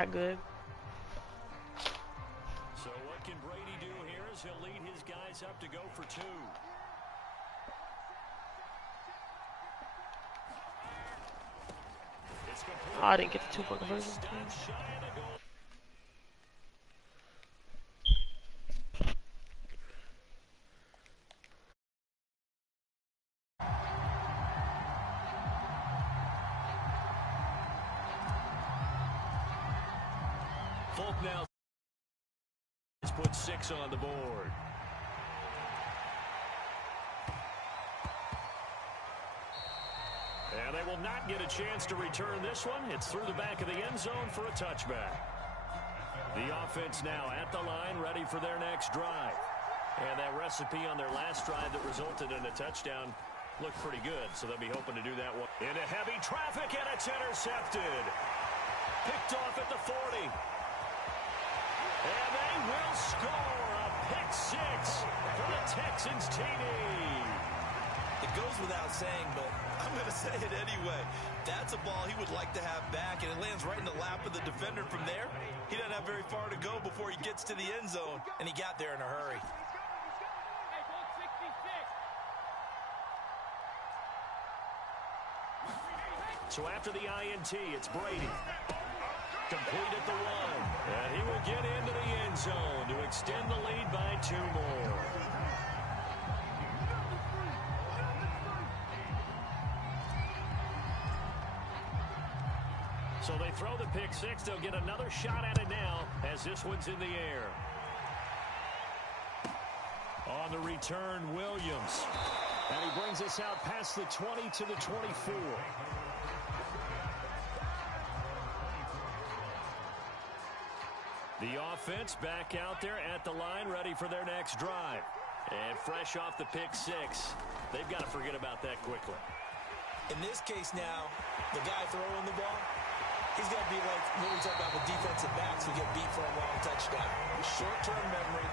Not good. So what can Brady do here as he'll lead his guys up to go for two? Oh, I didn't get the 2-point conversion. Folk now has put 6 on the board. And they will not get a chance to return this one. It's through the back of the end zone for a touchback. The offense now at the line, ready for their next drive. And that recipe on their last drive that resulted in a touchdown looked pretty good, so they'll be hoping to do that one. Into heavy traffic, and it's intercepted. Picked off at the 40. And they will score a pick 6 for the Texans TD. It goes without saying, but I'm going to say it anyway. That's a ball he would like to have back, and it lands right in the lap of the defender from there. He doesn't have very far to go before he gets to the end zone, and he got there in a hurry. So after the INT, it's Brady. Complete at the 1. And he will get into the end zone to extend the lead by 2 more. So they throw the pick 6. They'll get another shot at it now as this one's in the air. On the return, Williams. And he brings us out past the 20 to the 24. The offense back out there at the line, ready for their next drive. And fresh off the pick 6, they've got to forget about that quickly. In this case now, the guy throwing the ball, he's got to be like what we talk about with defensive backs who get beat for a long touchdown. Short-term memory,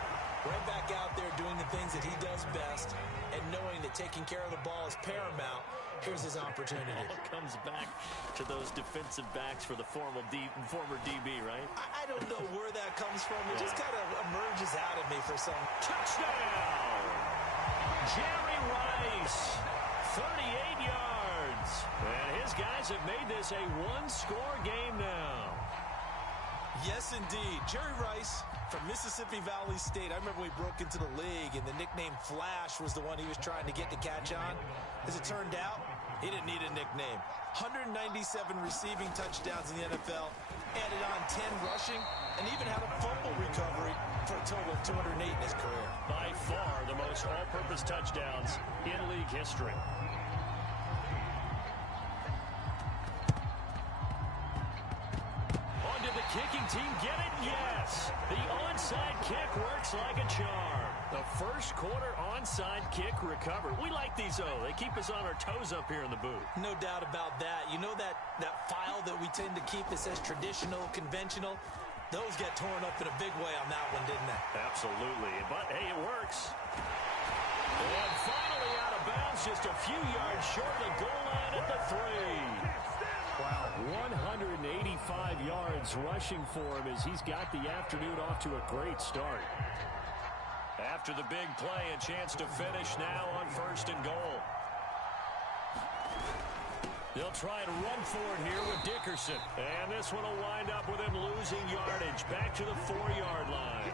right back out there doing the things that he does best, and knowing that taking care of the ball is paramount. Here's his opportunity. It all comes back to those defensive backs for the former DB, right? I don't know where that comes from. It just kind of emerges out of me for some. Touchdown! Jerry Rice, 38 yards. And his guys have made this a one-score game now. Yes, indeed. Jerry Rice from Mississippi Valley State. I remember when he broke into the league, and the nickname Flash was the one he was trying to get to catch on. As it turned out, he didn't need a nickname. 197 receiving touchdowns in the NFL, added on 10 rushing, and even had a fumble recovery for a total of 208 in his career. By far the most all-purpose touchdowns in league history. Kicking team get it? Yes. The onside kick works like a charm. The first quarter onside kick recovered. We like these, though. They keep us on our toes up here in the booth. No doubt about that. You know that file that we tend to keep that says traditional, conventional? Those get torn up in a big way on that one, didn't they? Absolutely. But, hey, it works. And finally out of bounds, just a few yards short of the goal line at the 3. Wow, 185 yards rushing for him as he's got the afternoon off to a great start. After the big play, a chance to finish now on 1st and goal. They'll try and run for it here with Dickerson. And this one will wind up with him losing yardage back to the 4-yard line.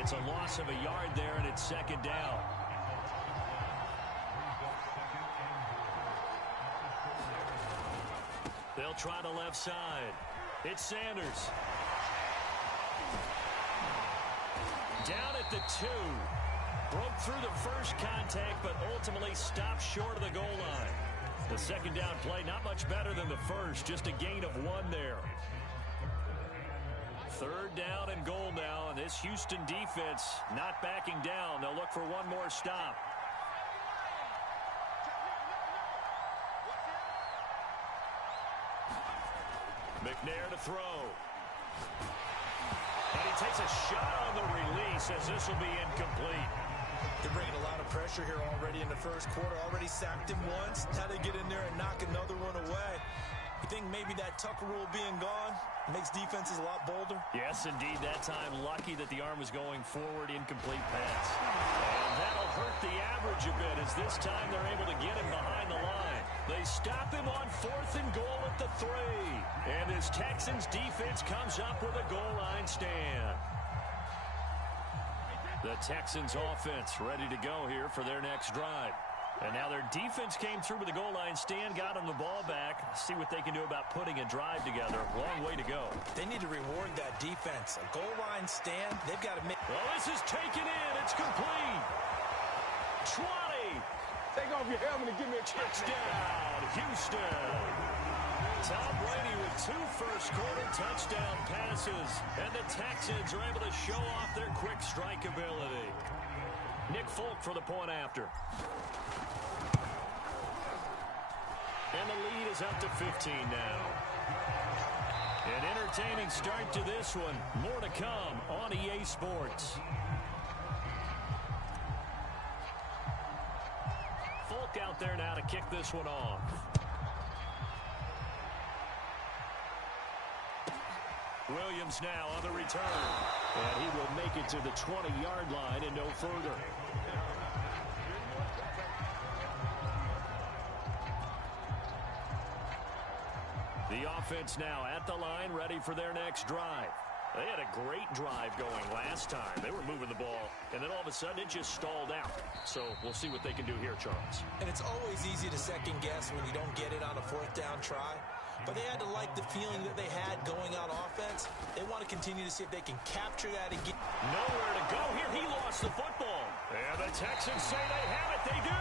It's a loss of a yard there, and it's 2nd down. They'll try the left side. It's Sanders. Down at the 2. Broke through the first contact, but ultimately stopped short of the goal line. The 2nd down play, not much better than the first. Just a gain of 1 there. 3rd down and goal now, and this Houston defense not backing down. They'll look for one more stop. McNair to throw. And he takes a shot on the release as this will be incomplete. They're bringing a lot of pressure here already in the first quarter. Already sacked him once. Now they get in there and knock another one away. You think maybe that Tucker rule being gone, Makes defenses a lot bolder. Yes, indeed. That time, lucky that the arm was going forward, incomplete pass. And that'll hurt the average a bit as this time they're able to get him behind the line. They stop him on 4th and goal at the 3. And this Texans defense comes up with a goal line stand. The Texans offense ready to go here for their next drive. And now their defense came through with the goal line stand, got them the ball back. See what they can do about putting a drive together. Long way to go. They need to reward that defense. A goal line stand, they've got to make... Well, this is taken in. It's complete. 20. Take off your helmet and give me a touchdown, Houston. Tom Brady with 2 first-quarter touchdown passes. And the Texans are able to show off their quick strike ability. Nick Folk for the point after. And the lead is up to 15 now. An entertaining start to this one. More to come on EA Sports. Folk out there now to kick this one off. Williams now on the return. And he will make it to the 20-yard line and no further. The offense now at the line, ready for their next drive. They had a great drive going last time. They were moving the ball, and then all of a sudden it just stalled out. So we'll see what they can do here, Charles. And it's always easy to second guess when you don't get it on a 4th down try. But they had to like the feeling that they had going on offense. They want to continue to see if they can capture that again. Nowhere to go here. He lost the football. And the Texans say they have it. They do.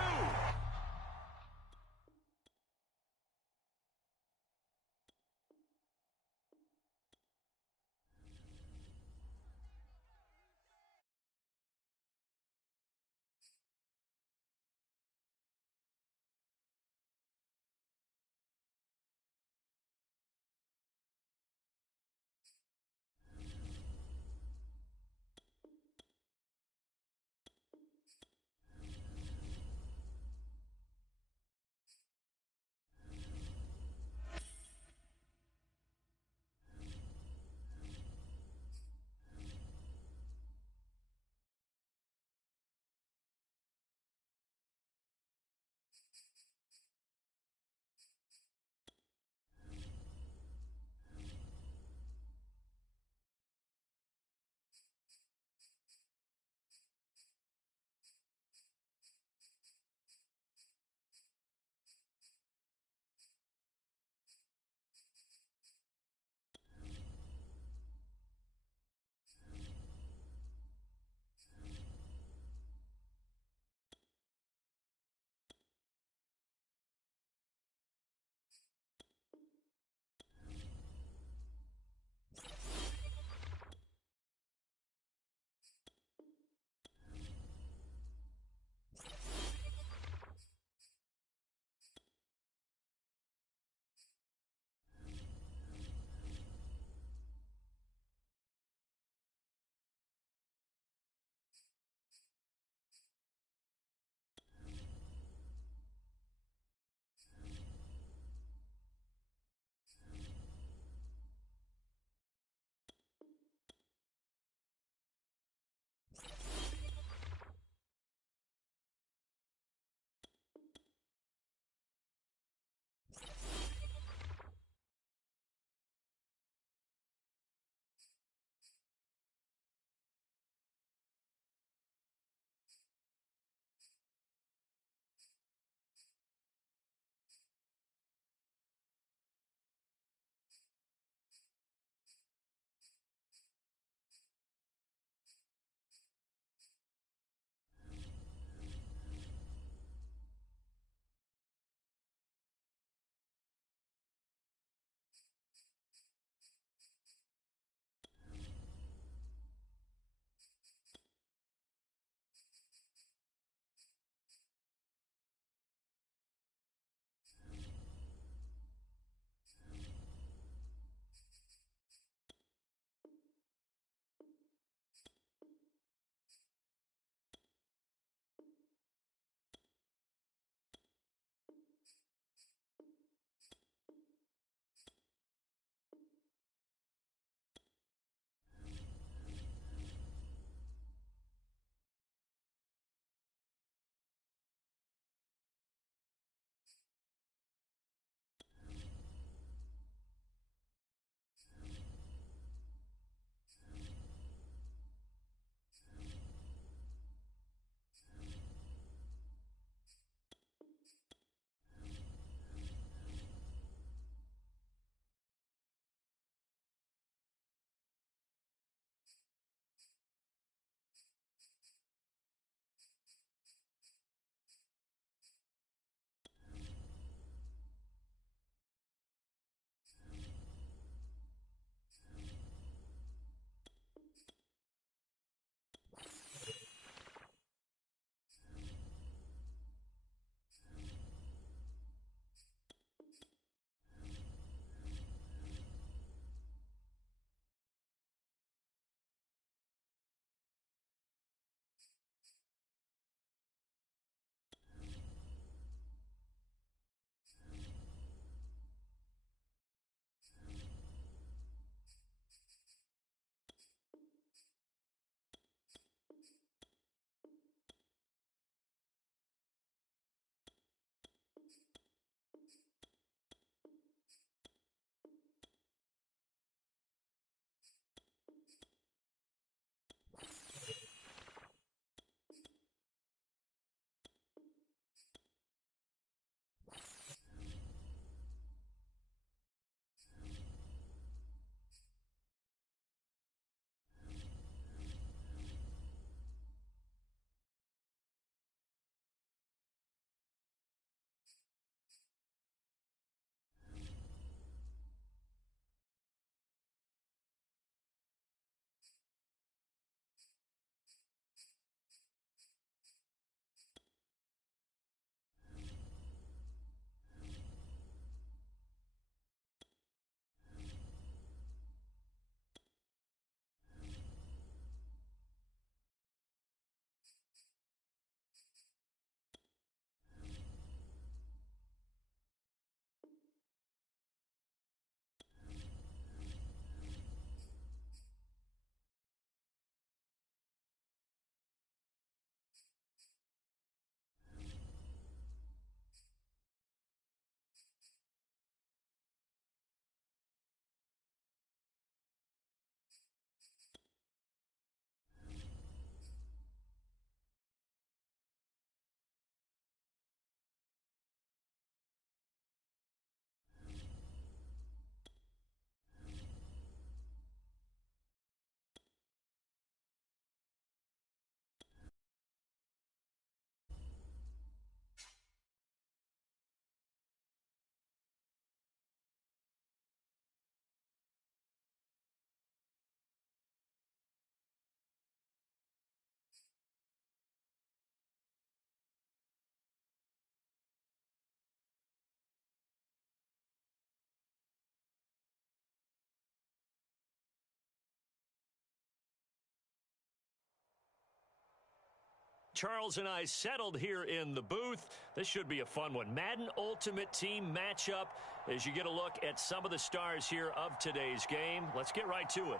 Charles and I settled here in the booth. This should be a fun one. Madden Ultimate Team matchup as you get a look at some of the stars here of today's game. Let's get right to it.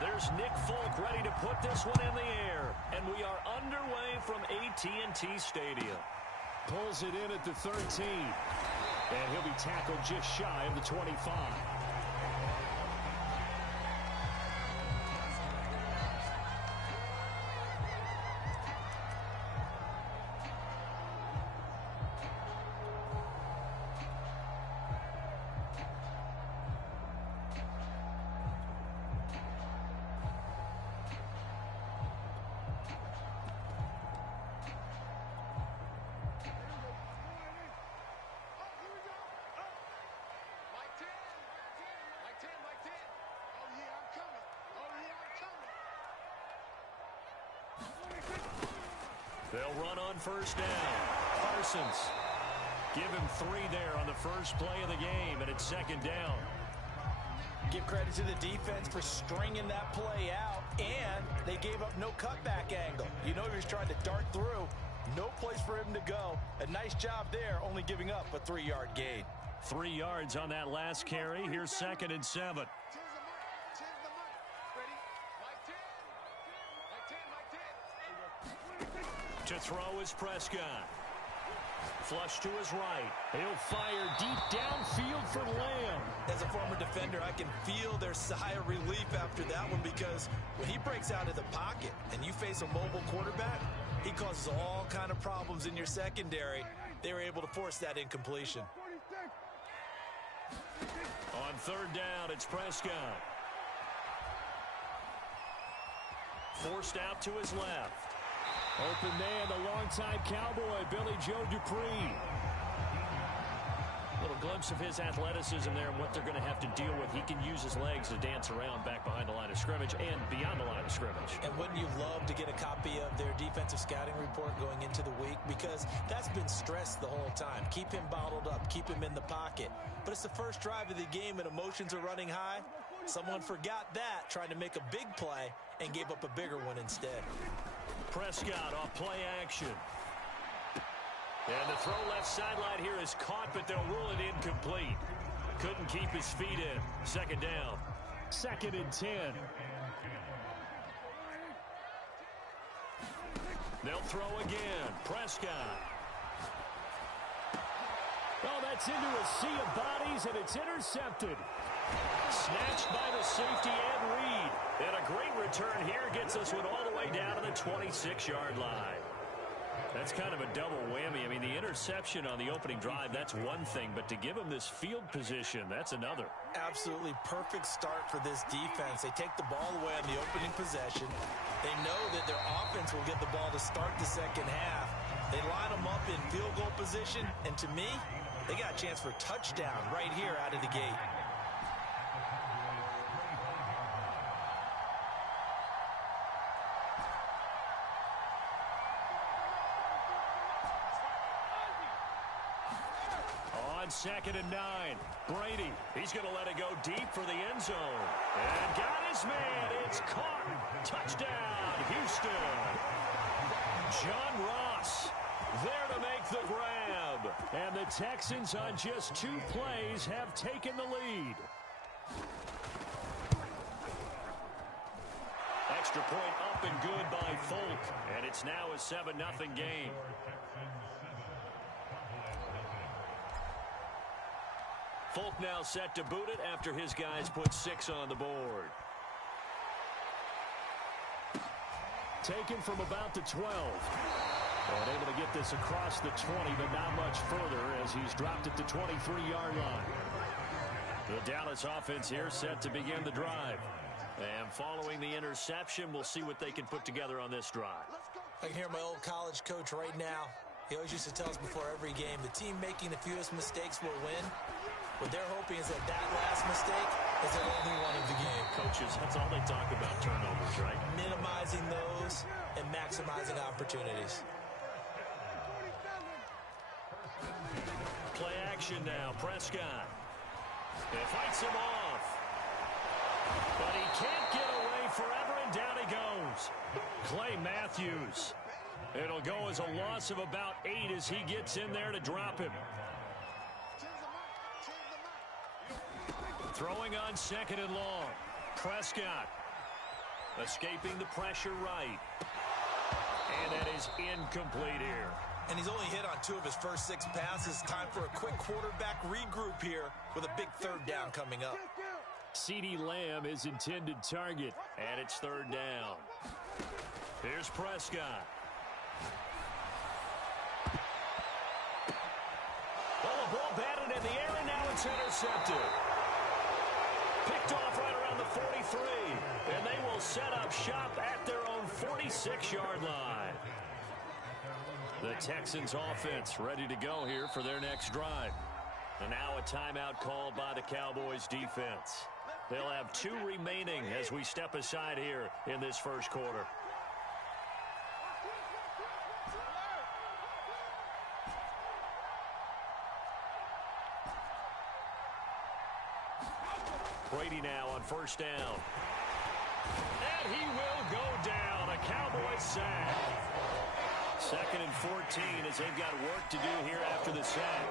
There's Nick Folk ready to put this one in the air. And we are underway from AT&T Stadium. Pulls it in at the 13. And he'll be tackled just shy of the 25. They'll run on first down. Parsons. Give him 3 there on the first play of the game, and it's second down. Give credit to the defense for stringing that play out, and they gave up no cutback angle. You know he was trying to dart through. No place for him to go. A nice job there, only giving up a 3-yard gain. 3 yards on that last carry. Here's 2nd and 7. To throw is Prescott. Flush to his right. He'll fire deep downfield for Lamb. As a former defender, I can feel their sigh of relief after that one, because when he breaks out of the pocket and you face a mobile quarterback, he causes all kind of problems in your secondary. They were able to force that incompletion. On third down, it's Prescott. Forced out to his left. Open man, the longtime Cowboy, Billy Joe Dupree. Little glimpse of his athleticism there and what they're going to have to deal with. He can use his legs to dance around back behind the line of scrimmage and beyond the line of scrimmage. And wouldn't you love to get a copy of their defensive scouting report going into the week? Because that's been stressed the whole time. Keep him bottled up. Keep him in the pocket. But it's the first drive of the game and emotions are running high. Someone forgot that, trying to make a big play, and gave up a bigger one instead. Prescott off play action. And the throw left sideline here is caught, but they'll rule it incomplete. Couldn't keep his feet in. Second down. 2nd and 10. They'll throw again. Prescott. Oh, that's into a sea of bodies, and it's intercepted. Snatched by the safety Ed Reed. And a great return here gets us one all the way down to the 26-yard line. That's kind of a double whammy. I mean, the interception on the opening drive, that's one thing. But to give him this field position, that's another. Absolutely perfect start for this defense. They take the ball away on the opening possession. They know that their offense will get the ball to start the second half. They line them up in field goal position. And to me, they got a chance for a touchdown right here out of the gate. On 2nd and 9, Brady. He's going to let it go deep for the end zone. And got his man. It's caught. Touchdown, Houston. John Ross there to make the grab. And the Texans on just 2 plays have taken the lead. Extra point up and good by Folk. And it's now a 7-0 game. Folk now set to boot it after his guys put 6 on the board. Taken from about the 12. And able to get this across the 20, but not much further as he's dropped at the 23-yard line. The Dallas offense here set to begin the drive. And following the interception, we'll see what they can put together on this drive. I can hear my old college coach right now. He always used to tell us before every game, the team making the fewest mistakes will win. What they're hoping is that last mistake is their only one of the game. Coaches, that's all they talk about, turnovers, right? Minimizing those and maximizing opportunities. Play action now. Prescott. It fights him off. But he can't get away forever, and down he goes. Clay Matthews. It'll go as a loss of about 8 as he gets in there to drop him. Throwing on 2nd and long. Prescott escaping the pressure right. And that is incomplete here. And he's only hit on 2 of his first 6 passes. Time for a quick quarterback regroup here with a big 3rd down coming up. CeeDee Lamb is intended target, and it's 3rd down. Here's Prescott. Oh, a ball batted in the air, and now it's intercepted. Picked off right around the 43, and they will set up shop at their own 46-yard line. The Texans offense ready to go here for their next drive. And now a timeout called by the Cowboys defense. They'll have 2 remaining as we step aside here in this first quarter. Brady now on 1st down. And he will go down. A Cowboys sack. 2nd and 14 as they've got work to do here after the sack.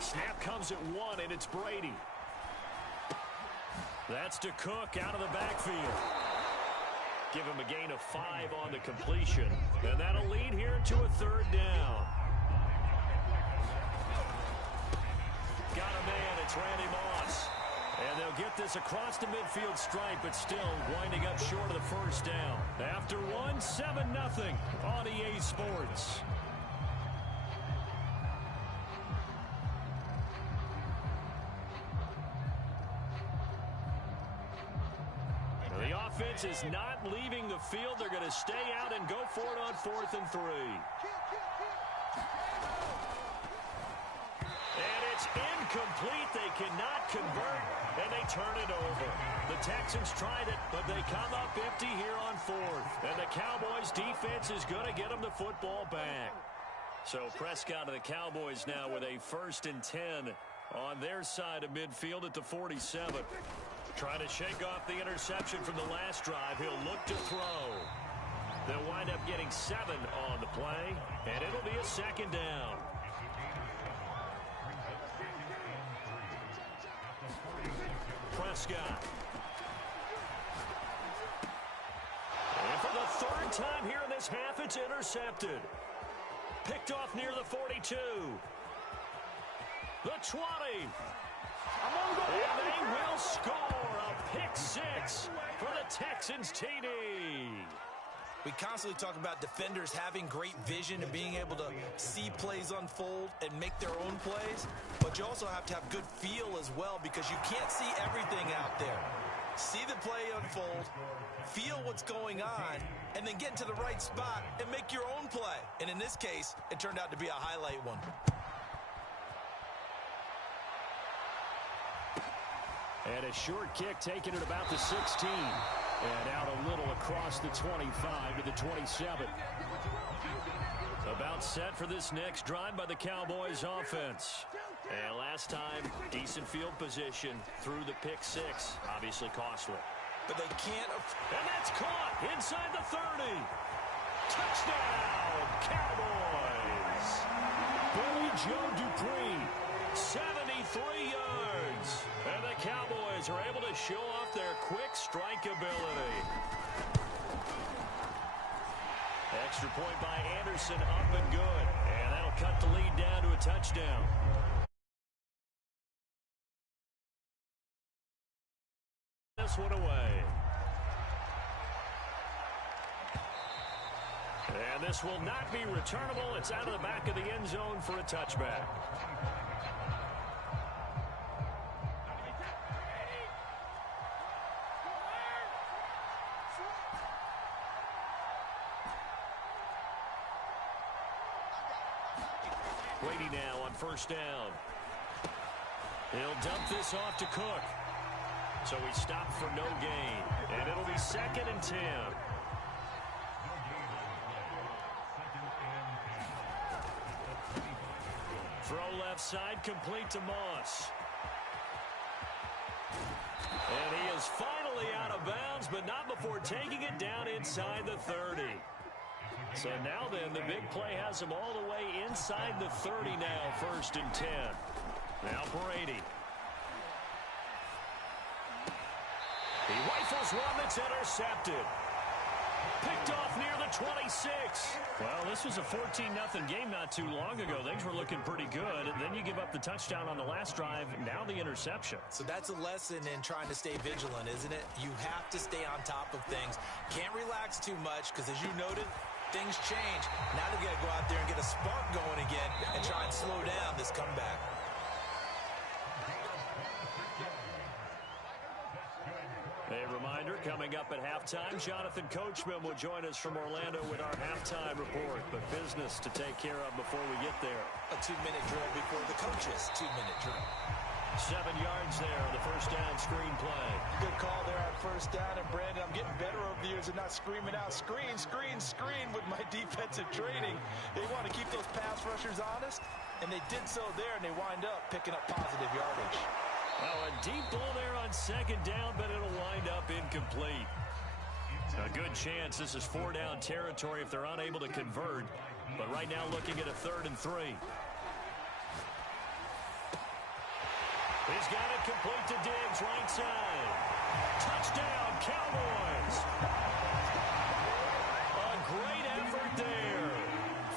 Snap comes at 1, and it's Brady. That's to Cook out of the backfield. Give him a gain of 5 on the completion. And that'll lead here to a 3rd down. Got a man, it's Randy Moss. And they'll get this across the midfield stripe, but still winding up short of the 1st down. After 1, 7-0 on EA Sports. The offense is not leaving the field. They're going to stay out and go for it on 4th and 3. And it's incomplete. They cannot convert, and they turn it over. The Texans tried it, but they come up empty here on 4th. And the Cowboys defense is going to get them the football back. So Prescott of the Cowboys now with a 1st and 10 on their side of midfield at the 47. Trying to shake off the interception from the last drive. He'll look to throw. They'll wind up getting 7 on the play, and it'll be a 2nd down. Prescott. And for the 3rd time here in this half, it's intercepted. Picked off near the 42. The 20. And they will score a pick 6 for the Texans TD. We constantly talk about defenders having great vision and being able to see plays unfold and make their own plays. But you also have to have good feel as well, because you can't see everything out there. See the play unfold, feel what's going on, and then get into the right spot and make your own play. And in this case, it turned out to be a highlight one. And a short kick taken at about the 16. And out a little across the 25 to the 27. About set for this next drive by the Cowboys offense. And last time, decent field position through the pick 6. Obviously costly. But they can't. And that's caught inside the 30. Touchdown, Cowboys. Billy Joe Dupree, 73 yards. And the Cowboys are able to show off their quick strike ability. Extra point by Anderson, up and good. And that'll cut the lead down to a touchdown. This one away. And this will not be returnable. It's out of the back of the end zone for a touchback. Brady now on first down. He'll dump this off to Cook. So he stopped for no gain. And it'll be 2nd and 10. Throw left side, complete to Moss. And he is finally out of bounds, but not before taking it down inside the 30. So now then, the big play has him all the way inside the 30 now, 1st and 10. Now Brady. He rifles one that's intercepted. Picked off near the 26. Well, this was a 14-0 game not too long ago. Things were looking pretty good. And then you give up the touchdown on the last drive. Now the interception. So that's a lesson in trying to stay vigilant, isn't it? You have to stay on top of things. Can't relax too much because, as you noted, things change. Now they've got to go out there and get a spark going again and try and slow down this comeback. A reminder, coming up at halftime, Jonathan Coachman will join us from Orlando with our halftime report. But business to take care of before we get there. A 2-minute drill before the coaches' 2-minute drill. 7 yards there on the first down screen play. Good call there on first down. And, Brandon, I'm getting better over the years and not screaming out, screen, screen, screen with my defensive training. They want to keep those pass rushers honest, and they did so there, and they wind up picking up positive yardage. Well, a deep ball there on 2nd down, but it'll wind up incomplete. A good chance this is 4-down territory if they're unable to convert. But right now looking at a 3rd and 3. He's got it complete to Diggs, right side. Touchdown, Cowboys. A great effort there.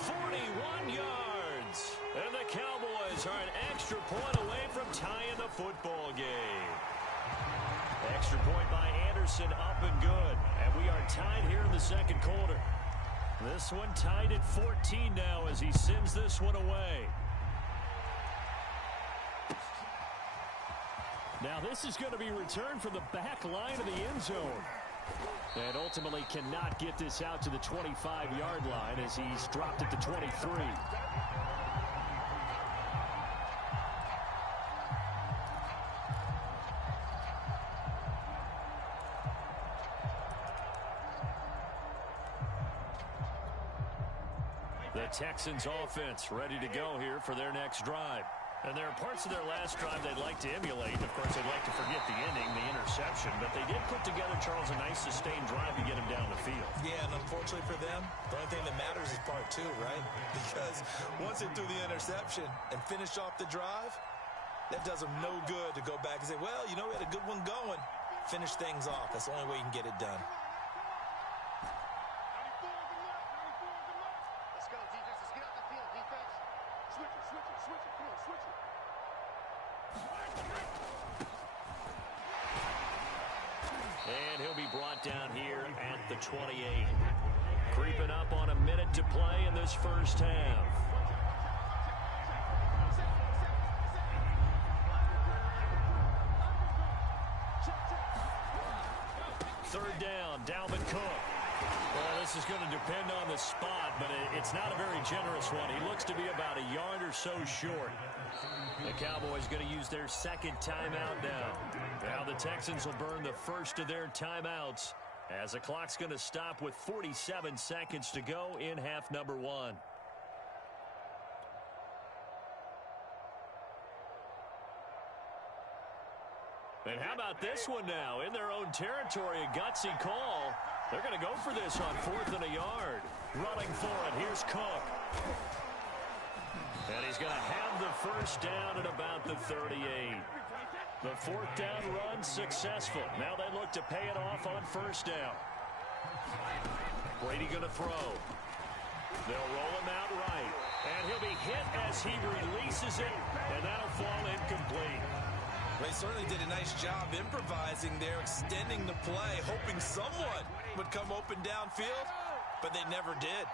41 yards. And the Cowboys are an extra point away from tying the football game. Extra point by Anderson, up and good. And we are tied here in the 2nd quarter. This one tied at 14 now as he sends this one away. Now this is going to be returned from the back line of the end zone. And ultimately cannot get this out to the 25-yard line as he's dropped at the 23. The Texans offense ready to go here for their next drive. And there are parts of their last drive they'd like to emulate. Of course, they'd like to forget the ending, the interception. But they did put together, Charles, a nice sustained drive to get him down the field. Yeah, and unfortunately for them, the only thing that matters is part 2, right? Because once they threw the interception and finished off the drive, that does them no good to go back and say, well, you know, we had a good one going. Finish things off. That's the only way you can get it done. And he'll be brought down here at the 28. Creeping up on a minute to play in this first half. Third down, Dalvin Cook. Well, this is going to depend on the spot, but it's not a very generous one. He looks to be about a yard or so short. The Cowboys going to use their 2nd timeout now. Now the Texans will burn the first of their timeouts as the clock's going to stop with 47 seconds to go in half number 1. And how about this one now? In their own territory, a gutsy call. They're going to go for this on 4th and a yard. Running for it, here's Cook. And he's going to have the first down at about the 38. The 4th down run successful. Now they look to pay it off on first down. Brady going to throw. They'll roll him out right. And he'll be hit as he releases it, and that'll fall incomplete. They certainly did a nice job improvising there, extending the play, hoping someone would come open downfield, but they never did.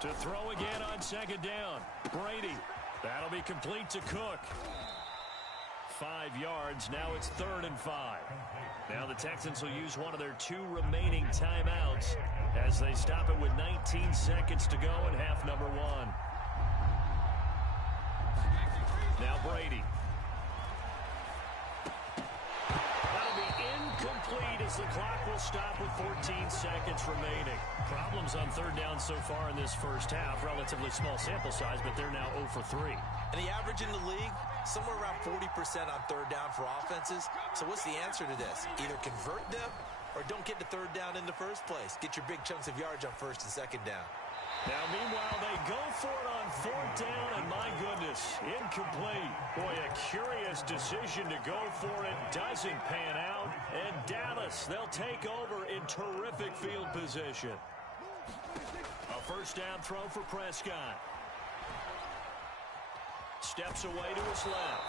To throw again on 2nd down. Brady. That'll be complete to Cook. 5 yards. Now it's 3rd and 5. Now the Texans will use one of their 2 remaining timeouts as they stop it with 19 seconds to go in half number 1. Now Brady. That'll be incomplete as the clock will stop with 14 seconds remaining. Problems on 3rd down so far in this first half. Relatively small sample size, but they're now 0 for 3. And the average in the league, somewhere around 40% on 3rd down for offenses. So what's the answer to this? Either convert them or don't get to 3rd down in the first place. Get your big chunks of yards on 1st and 2nd down. Now, meanwhile, they go for it on 4th down, and my goodness, incomplete. Boy, a curious decision to go for it. Doesn't pan out. And Dallas, they'll take over in terrific field position. A 1st down throw for Prescott. Steps away to his left.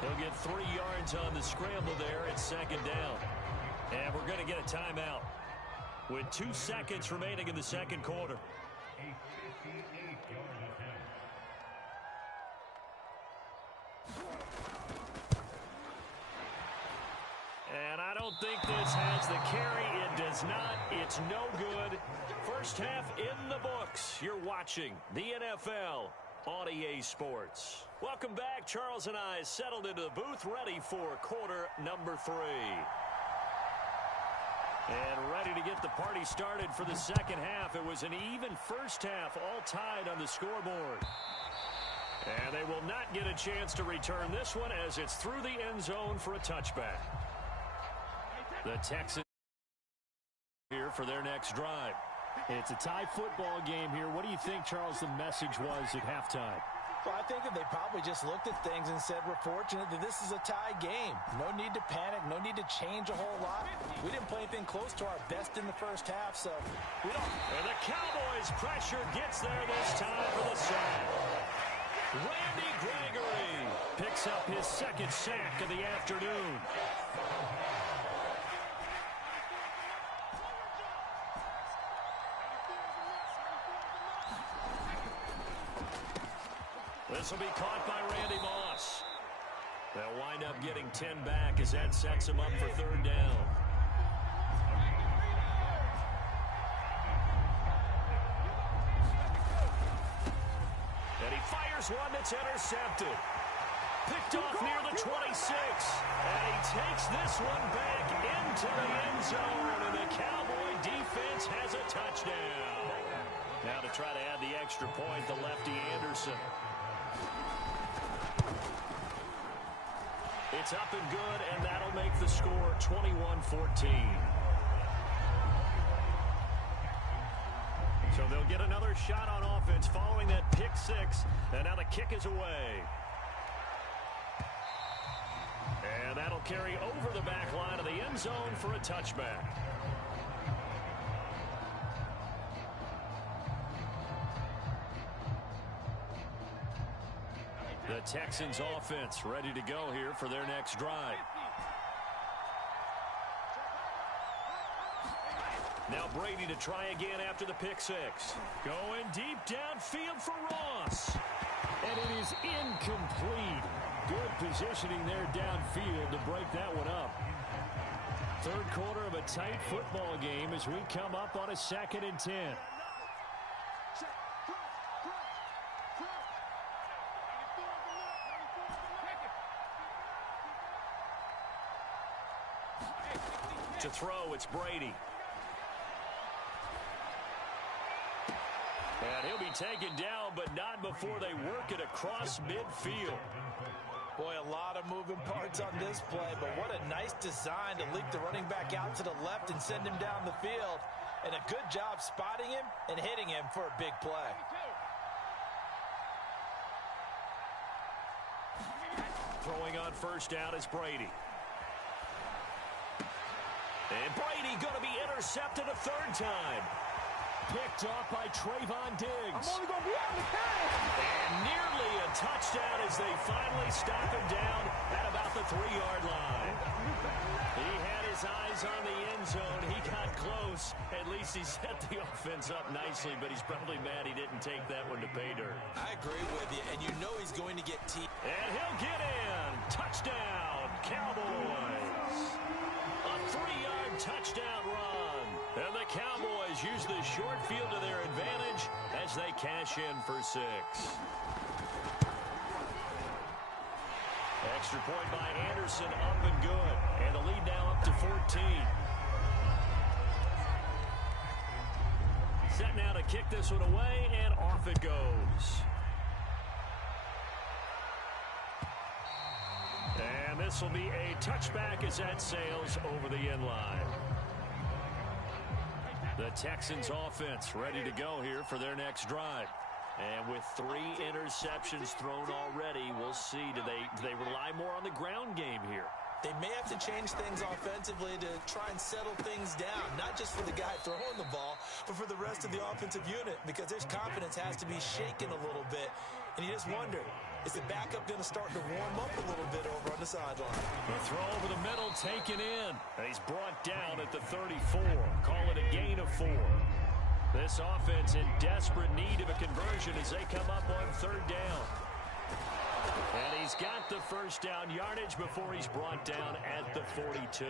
He'll get 3 yards on the scramble there at 2nd down. And we're going to get a timeout with 2 seconds remaining in the 2nd quarter. And I don't think this has the carry. It does not. It's no good. First half in the books. You're watching the NFL on EA Sports. Welcome back. Charles and I settled into the booth, ready for quarter number 3. And ready to get the party started for the 2nd half. It was an even first half, all tied on the scoreboard. And they will not get a chance to return this one as it's through the end zone for a touchback. The Texans here for their next drive. It's a tie football game here. What do you think, Charles, the message was at halftime? Well, I think that they probably just looked at things and said, we're fortunate that this is a tie game. No need to panic. No need to change a whole lot. We didn't play anything close to our best in the first half, so we don't. And the Cowboys' pressure gets there this time for the sack. Randy Gregory picks up his 2nd sack of the afternoon. This will be caught by Randy Moss. They'll wind up getting 10 back as that sets him up for 3rd down. And he fires one that's intercepted. Picked off near the 26. And he takes this one back into the end zone. And the Cowboy defense has a touchdown. Now to try to add the extra point, the lefty Anderson. It's up and good, and that'll make the score 21-14. So they'll get another shot on offense following that pick 6, and now the kick is away. And that'll carry over the back line of the end zone for a touchback. The Texans offense ready to go here for their next drive. Now Brady to try again after the pick 6. Going deep downfield for Ross. And it is incomplete. Good positioning there downfield to break that one up. 3rd quarter of a tight football game as we come up on a 2nd and 10. To throw, it's Brady. And he'll be taken down, but not before they work it across midfield. Boy, a lot of moving parts on this play, but what a nice design to leak the running back out to the left and send him down the field. And a good job spotting him and hitting him for a big play. Throwing on 1st down is Brady. And Brady going to be intercepted a 3rd time. Picked off by Trayvon Diggs. And nearly a touchdown as they finally stop him down at about the 3-yard line. He had his eyes on the end zone. He got close. At least he set the offense up nicely, but he's probably mad he didn't take that one to pay dirt. I agree with you, and you know he's going to get And he'll get in. Touchdown, Cowboys. A 3-yard touchdown run. And the Cowboys use the short field to their advantage as they cash in for 6. Extra point by Anderson, up and good. And the lead now up to 14. Set now to kick this one away, and off it goes. And this will be a touchback as that sails over the end line. The Texans offense ready to go here for their next drive. And with 3 interceptions thrown already, we'll see. Do they rely more on the ground game here? They may have to change things offensively to try and settle things down, not just for the guy throwing the ball, but for the rest of the offensive unit, because his confidence has to be shaken a little bit. And you just wonder, is the backup going to start to warm up a little bit over on the sideline? The throw over the middle taken in. And he's brought down at the 34. Call it a gain of 4. This offense in desperate need of a conversion as they come up on 3rd down. And he's got the first down yardage before he's brought down at the 42.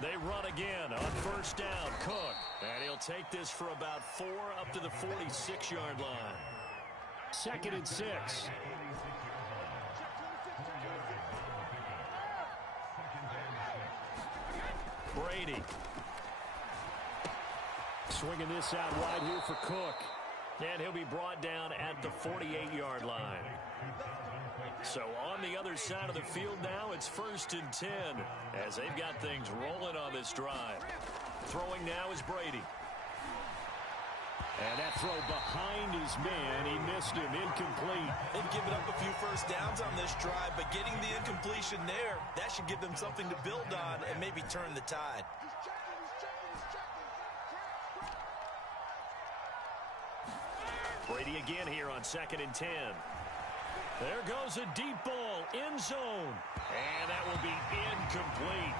They run again on 1st down. Cook. And he'll take this for about 4 up to the 46-yard line. 2nd and 6. Brady. Swinging this out wide here for Cook. And he'll be brought down at the 48-yard line. So on the other side of the field now, it's 1st and 10 as they've got things rolling on this drive. Throwing now is Brady. And that throw behind his man, he missed him, incomplete. They've given up a few first downs on this drive, but getting the incompletion there, that should give them something to build on and maybe turn the tide. Brady again here on 2nd and 10. There goes a deep ball, end zone. And that will be incomplete.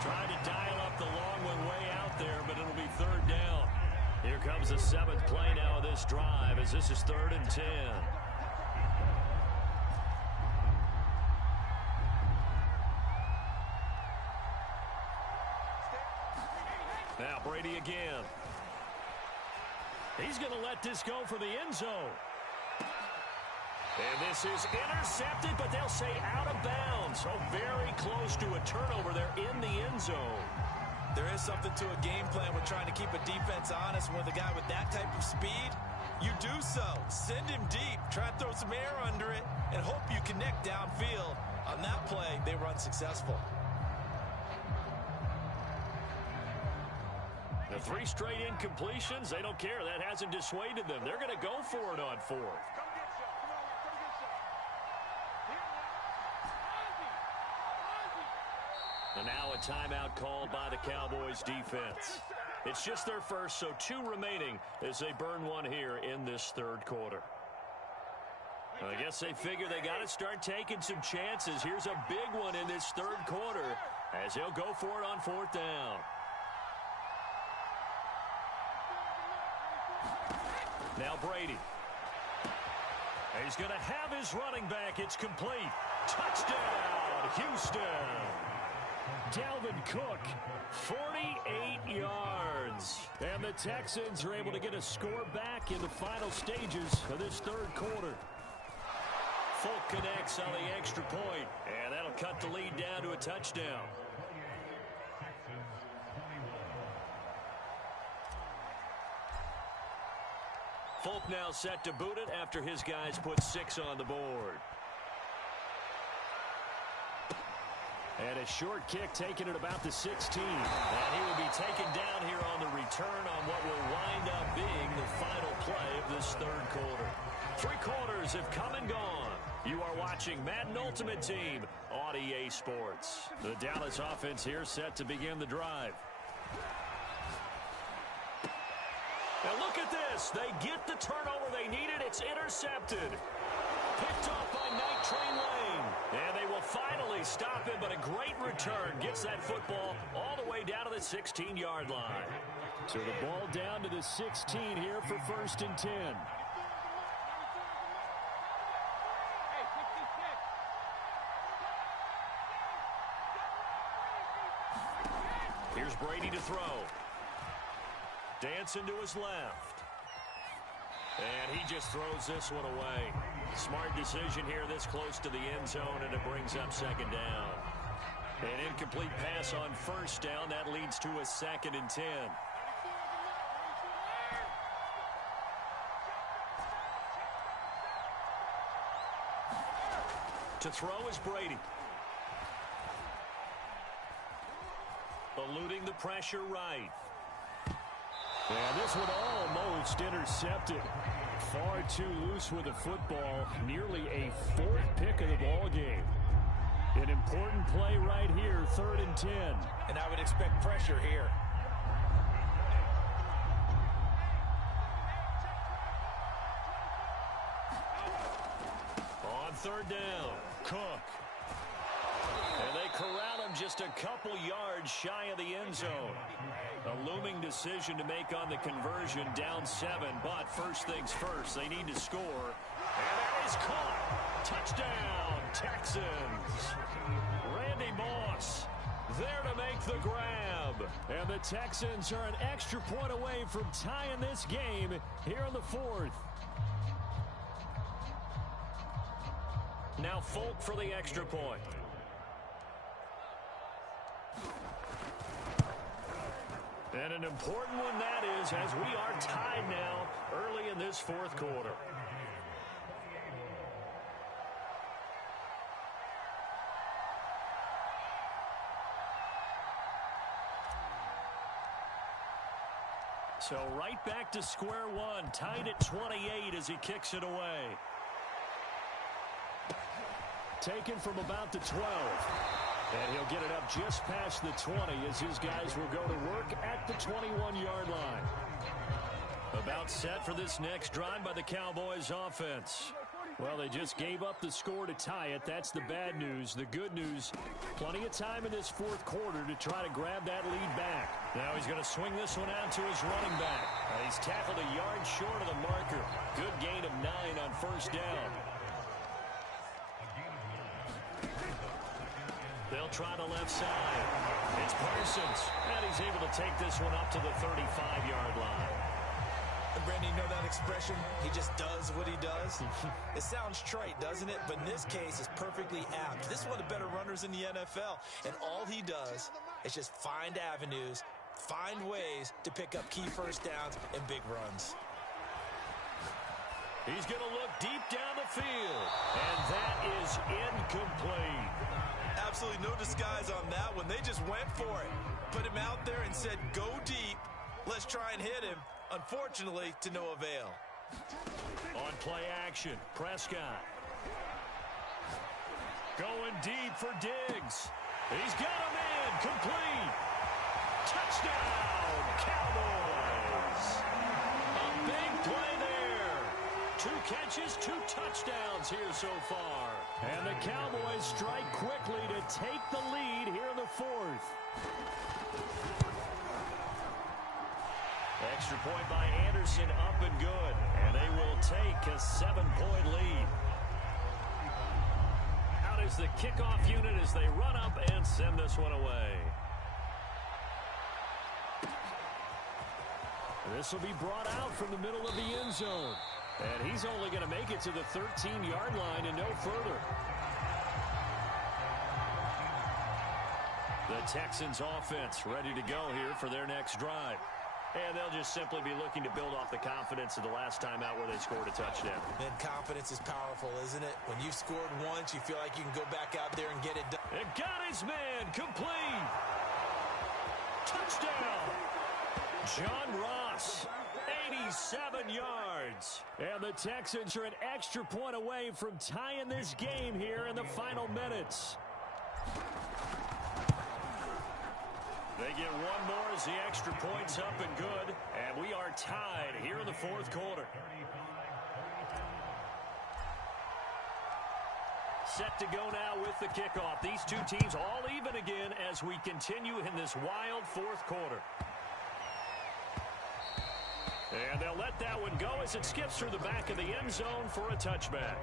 Trying to dial up the long one way out there, but it'll be 3rd down. Here comes the 7th play now of this drive as this is 3rd and 10. Now Brady again. He's going to let this go for the end zone. And this is intercepted, but they'll say out of bounds. So very close to a turnover there in the end zone. There is something to a game plan with trying to keep a defense honest. With a guy with that type of speed, you do so. Send him deep, try to throw some air under it, and hope you connect downfield. On that play, they were unsuccessful. The 3 straight incompletions, they don't care. That hasn't dissuaded them. They're going to go for it on 4th. And now a timeout called by the Cowboys defense. It's just their first, so 2 remaining as they burn 1 here in this 3rd quarter. I guess they figure they got to start taking some chances. Here's a big one in this 3rd quarter as he'll go for it on 4th down. Now Brady. He's going to have his running back. It's complete. Touchdown, Houston. Dalvin Cook, 48 yards. And the Texans are able to get a score back in the final stages of this 3rd quarter. Folk connects on the extra point, and that'll cut the lead down to a touchdown. Folk now set to boot it after his guys put 6 on the board. And a short kick taken at about the 16. And he will be taken down here on the return on what will wind up being the final play of this 3rd quarter. 3 quarters have come and gone. You are watching Madden Ultimate Team on EA Sports. The Dallas offense here set to begin the drive. And look at this. They get the turnover they needed. It's intercepted. Picked off by Night Train Lane. And they will finally stop him, but a great return. Gets that football all the way down to the 16-yard line. So the ball down to the 16 here for 1st and 10. Here's Brady to throw. Dancing to his left. And he just throws this one away. Smart decision here this close to the end zone, and it brings up 2nd down. An incomplete pass on 1st down. That leads to a 2nd and 10. To throw is Brady. Eluding the pressure right. And this one almost intercepted. Far too loose with the football. Nearly a 4th pick of the ball game. An important play right here, 3rd and 10. And I would expect pressure here. On 3rd down, Cook. And they corral him just a couple yards shy of the end zone. A looming decision to make on the conversion, down 7. But first things first, they need to score. And that is caught. Touchdown, Texans. Randy Moss there to make the grab. And the Texans are an extra point away from tying this game here in the 4th. Now Folk for the extra point. And an important one that is, as we are tied now early in this 4th quarter. So right back to square one, tied at 28 as he kicks it away. Taken from about the 12. And he'll get it up just past the 20 as his guys will go to work at the 21-yard line. About set for this next drive by the Cowboys offense. Well, they just gave up the score to tie it. That's the bad news. The good news, plenty of time in this 4th quarter to try to grab that lead back. Now he's going to swing this one out to his running back. He's tackled a yard short of the marker. Good gain of 9 on 1st down. They'll try the left side. It's Parsons. And he's able to take this one up to the 35-yard line. And Brandon, you know that expression? He just does what he does. It sounds trite, doesn't it? But in this case, it's perfectly apt. This is one of the better runners in the NFL. And all he does is just find avenues, find ways to pick up key 1st downs and big runs. He's going to look deep down the field. And that is incomplete. Absolutely no disguise on that one. They just went for it. Put him out there and said, go deep. Let's try and hit him. Unfortunately, to no avail. On play action, Prescott. Going deep for Diggs. He's got him in. Complete. Touchdown, Cowboys. A big play there. 2 catches, 2 touchdowns here so far. And the Cowboys strike quickly to take the lead here in the 4th. Extra point by Anderson, up and good. And they will take a 7-point lead. Out is the kickoff unit as they run up and send this one away. This will be brought out from the middle of the end zone. And he's only going to make it to the 13-yard line and no further. The Texans offense ready to go here for their next drive. And they'll just simply be looking to build off the confidence of the last time out where they scored a touchdown. And confidence is powerful, isn't it? When you've scored once, you feel like you can go back out there and get it done. And got his man complete. Touchdown. John Ross, 87 yards. And the Texans are an extra point away from tying this game here in the final minutes. They get one more goes. The extra point's up and good. And we are tied here in the fourth quarter. Set to go now with the kickoff. These two teams all even again as we continue in this wild fourth quarter. And they'll let that one go as it skips through the back of the end zone for a touchback.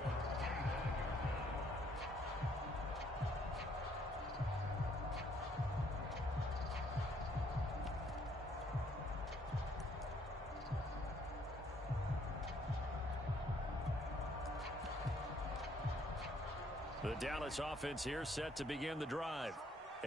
The Dallas offense here set to begin the drive.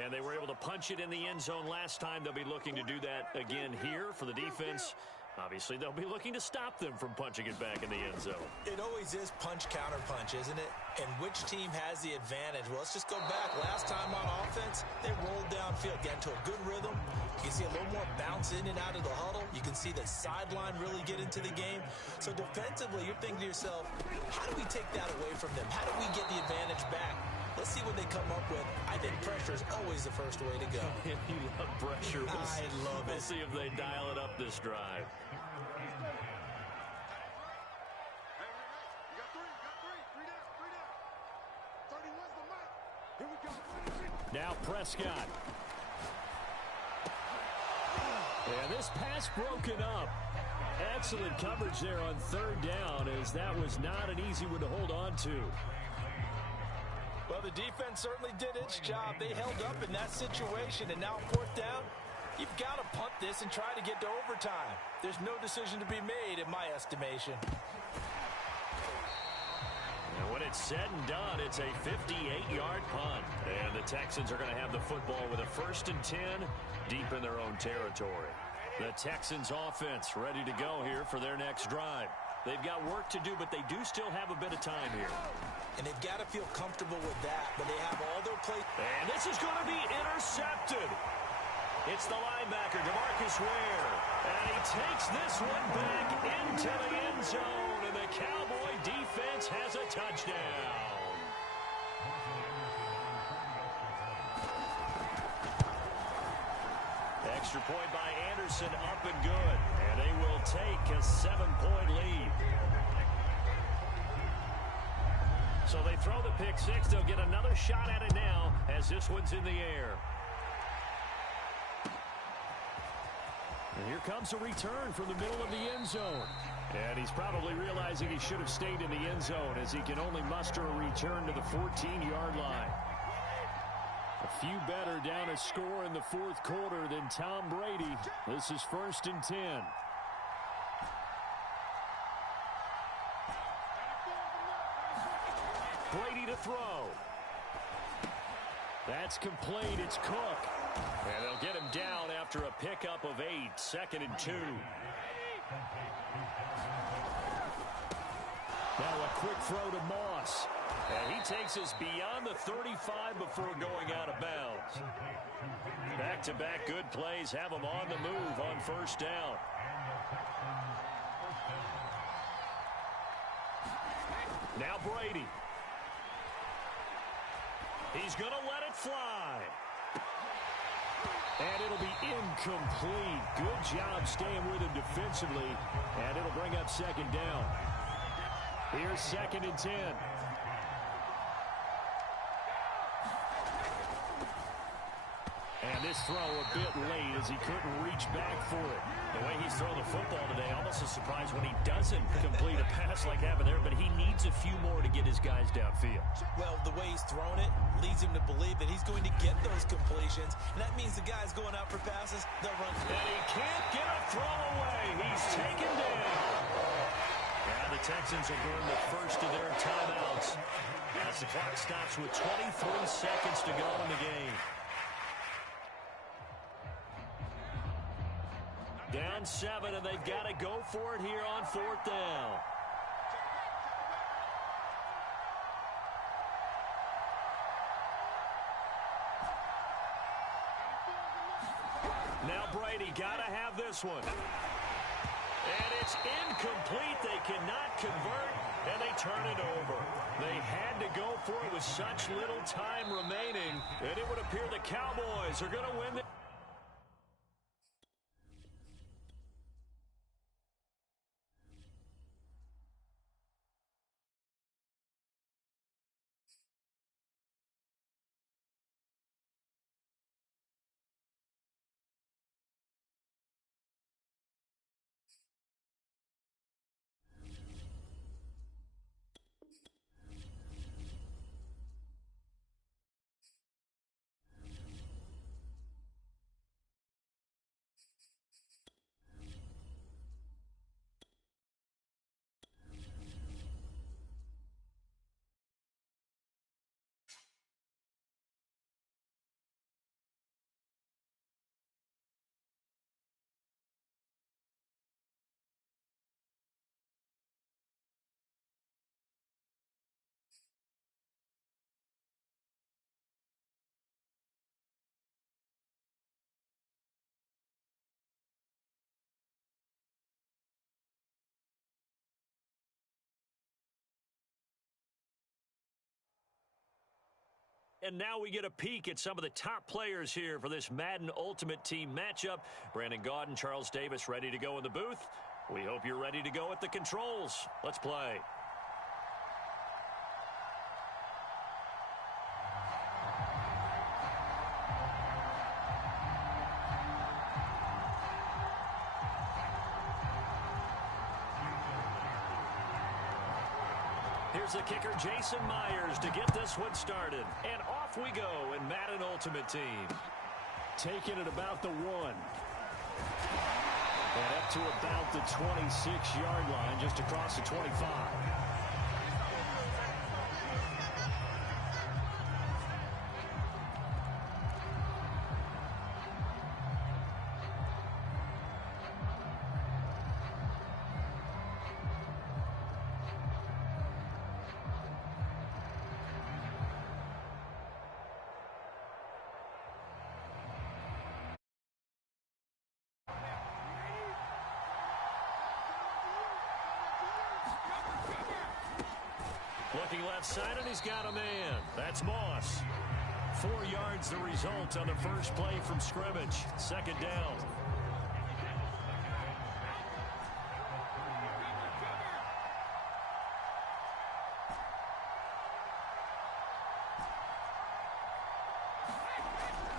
And they were able to punch it in the end zone last time. They'll be looking to do that again here for the defense. Obviously, they'll be looking to stop them from punching it back in the end zone. It always is punch-counter-punch, isn't it? And which team has the advantage? Well, let's just go back. Last time on offense, they rolled downfield, get into a good rhythm. You can see a little more bounce in and out of the huddle. You can see the sideline really get into the game. So defensively, you're thinking to yourself, how do we take that away from them? How do we get the advantage back? Let's see what they come up with. I think pressure is always the first way to go. You love pressure. I love it. We'll see if they dial it up this drive. Now Prescott. And this pass broken up. Excellent coverage there on third down, as that was not an easy one to hold on to. Well, the defense certainly did its job. They held up in that situation, and now fourth down, you've got to punt this and try to get to overtime. There's no decision to be made in my estimation. And when it's said and done, it's a 58-yard punt. And the Texans are going to have the football with a 1st and 10 deep in their own territory. The Texans offense ready to go here for their next drive. They've got work to do, but they do still have a bit of time here. And they've got to feel comfortable with that, but they have all their play. And this is going to be intercepted. It's the linebacker, DeMarcus Ware. And he takes this one back into the end zone, and the Cowboy defense has a touchdown. Extra point by Anderson, up and good. And they will take a 7-point lead. So they throw the pick six. They'll get another shot at it now as this one's in the air. And here comes a return from the middle of the end zone. And he's probably realizing he should have stayed in the end zone as he can only muster a return to the 14-yard line. A few better down a score in the fourth quarter than Tom Brady. This is 1st and 10. Brady to throw. That's complete. It's Cook. And they'll get him down after a pickup of 8. 2nd and 2. Now a quick throw to Moss. And he takes us beyond the 35 before going out of bounds. Back-to-back good plays have him on the move on 1st down. Now Brady. He's going to let it fly. And it'll be incomplete. Good job staying with him defensively. And it'll bring up 2nd down. Here's 2nd and 10. And this throw a bit late as he couldn't reach back for it. The way he's throwing the football today, almost a surprise when he doesn't complete a pass like happened there, but he needs a few more to get his guys downfield. Well, the way he's thrown it leads him to believe that he's going to get those completions, and that means the guys going out for passes, they'll run. And he can't get a throw away. He's taken down. And the Texans will burn the first of their timeouts as the clock stops with 23 seconds to go in the game. Down 7, and they've got to go for it here on 4th down. Now Brady got to have this one. And it's incomplete. They cannot convert, and they turn it over. They had to go for it with such little time remaining, and it would appear the Cowboys are going to win and now we get a peek at some of the top players here for this Madden Ultimate Team matchup. Brandon Gaudin, Charles Davis ready to go in the booth. We hope you're ready to go at the controls. Let's play. Here's the kicker, Jason Myers, to get this one started. And off we go in Madden Ultimate Team. Taking it about the 1. And up to about the 26-yard line, just across the 25. Looking left side, and he's got a man. That's Moss. 4 yards the result on the first play from scrimmage. Second down.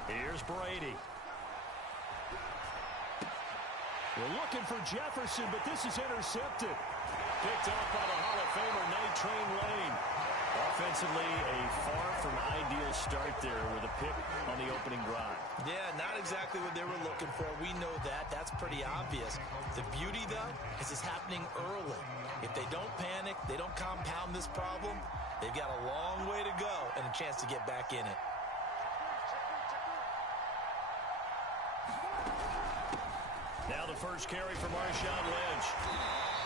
Here's Brady. We're looking for Jefferson, but this is intercepted. Picked off by the Hall of Famer, Night Train Lane. Offensively, a far from ideal start there with a pick on the opening drive. Yeah, not exactly what they were looking for. We know that. That's pretty obvious. The beauty, though, is it's happening early. If they don't panic, they don't compound this problem, they've got a long way to go and a chance to get back in it. Now the first carry for Marshawn Lynch.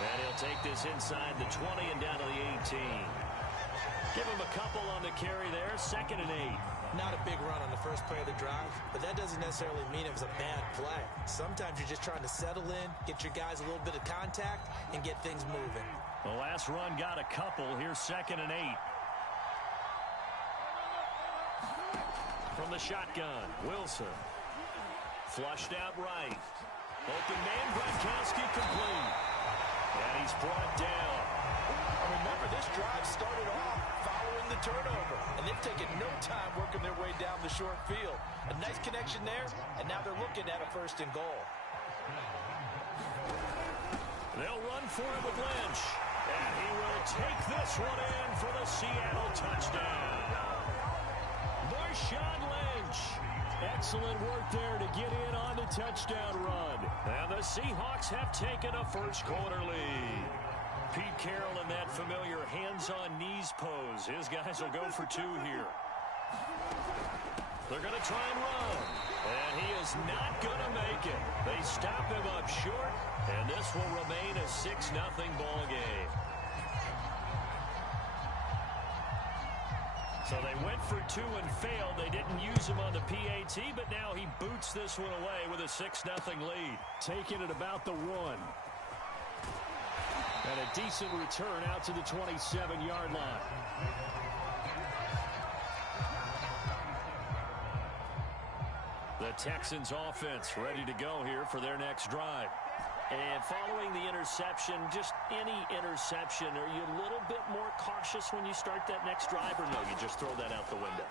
And he'll take this inside the 20 and down to the 18. Give him a couple on the carry there. 2nd and 8. Not a big run on the first play of the drive, but that doesn't necessarily mean it was a bad play. Sometimes you're just trying to settle in, get your guys a little bit of contact, and get things moving. The last run got a couple. Here's 2nd and 8. From the shotgun, Wilson. Flushed out right. Open man, Gronkowski complete. And he's brought down. Remember, this drive started off following the turnover, and they've taken no time working their way down the short field. A nice connection there, and now they're looking at a 1st and goal. They'll run for it with Lynch. And he will take this one in for the Seattle touchdown. Marshawn Lynch. Excellent work there to get in on the touchdown run. And the Seahawks have taken a first-quarter lead. Pete Carroll in that familiar hands-on-knees pose. His guys will go for 2 here. They're going to try and run. And he is not going to make it. They stop him up short, and this will remain a 6-0 ball game. So they went for 2 and failed. They didn't use him on the PAT, but now he boots this one away with a 6-0 lead. Taking it about the 1. And a decent return out to the 27-yard line. The Texans offense ready to go here for their next drive. And following the interception, just any interception, are you a little bit more cautious when you start that next drive, or no, you just throw that out the window?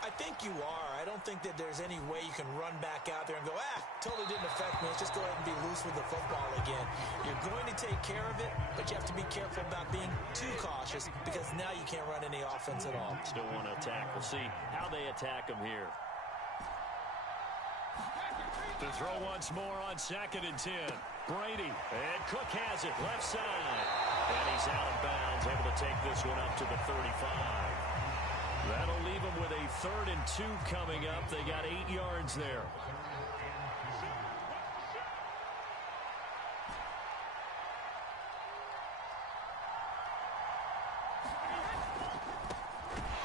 I think you are. I don't think that there's any way you can run back out there and go, totally didn't affect me. Let's just go ahead and be loose with the football again. You're going to take care of it, but you have to be careful about being too cautious because now you can't run any offense at all. Still want to attack. We'll see how they attack them here. To throw once more on 2nd and 10. Brady, and Cook has it, left side. And he's out of bounds, able to take this one up to the 35. That'll leave them with a 3rd and 2 coming up. They got 8 yards there.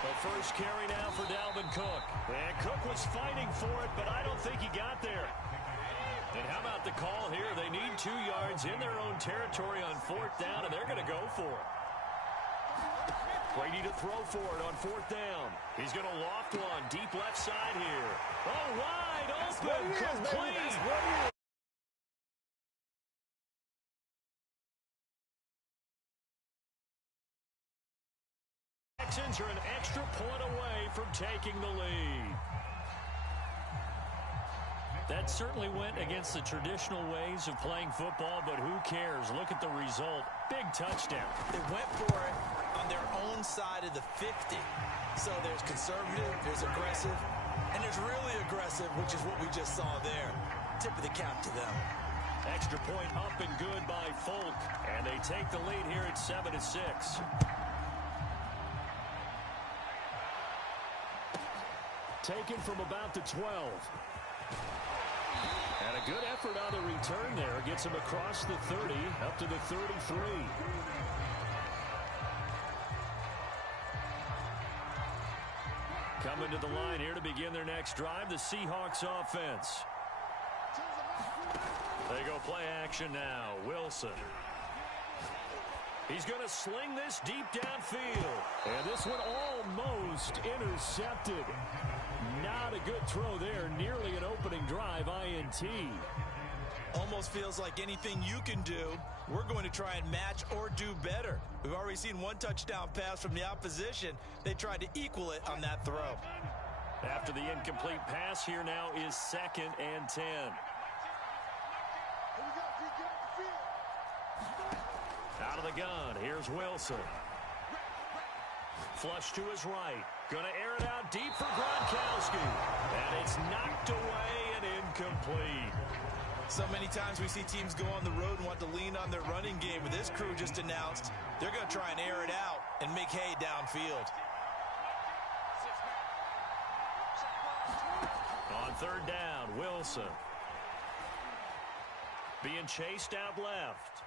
The first carry now for Dalvin Cook. And Cook was fighting for it, but I don't think he got there. And how about the call here? They need 2 yards in their own territory on 4th down, and they're going to go for it. Brady to throw for it on 4th down. He's going to loft one deep left side here. Oh, wide open, complete. Texans are an extra point away from taking the lead. That certainly went against the traditional ways of playing football, but who cares? Look at the result. Big touchdown. They went for it on their own side of the 50. So there's conservative, there's aggressive, and there's really aggressive, which is what we just saw there. Tip of the cap to them. Extra point up and good by Folk, and they take the lead here at 7-6. Taken from about the 12. And a good effort on the return there. Gets him across the 30, up to the 33. Coming to the line here to begin their next drive, the Seahawks offense. They go play action now. Wilson. He's going to sling this deep downfield. And this one almost intercepted. Not a good throw there. Nearly an opening drive INT. Almost feels like anything you can do, we're going to try and match or do better. We've already seen one touchdown pass from the opposition. They tried to equal it on that throw. After the incomplete pass, here now is 2nd and 10. Out of the gun, here's Wilson. Flush to his right. Going to air it out deep for Gronkowski. And it's knocked away and incomplete. So many times we see teams go on the road and want to lean on their running game. But this crew just announced they're going to try and air it out and make hay downfield. On 3rd down, Wilson. Being chased out left.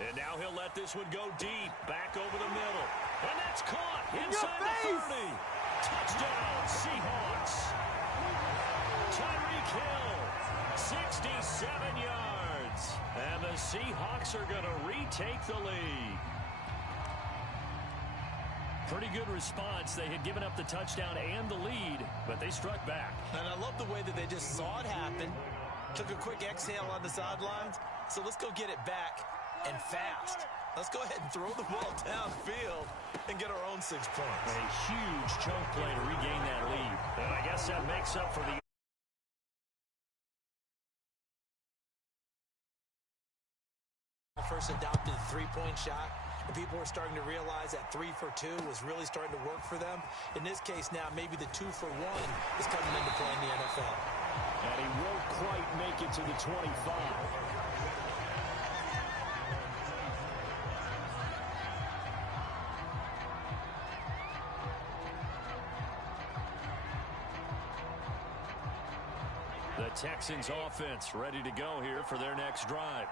And now he'll let this one go deep, back over the middle. And that's caught inside the 30. Touchdown, Seahawks. Tyreek Hill, 67 yards. And the Seahawks are going to retake the lead. Pretty good response. They had given up the touchdown and the lead, but they struck back. And I love the way that they just saw it happen, took a quick exhale on the sidelines. So let's go get it back. And fast. Let's go ahead and throw the ball downfield and get our own 6 points. A huge chunk play to regain that lead. And I guess that makes up for the first adopted 3-point shot, and people were starting to realize that 3 for 2 was really starting to work for them. In this case now, maybe the 2 for 1 is coming into play in the NFL. And he won't quite make it to the 25. The Texans offense ready to go here for their next drive.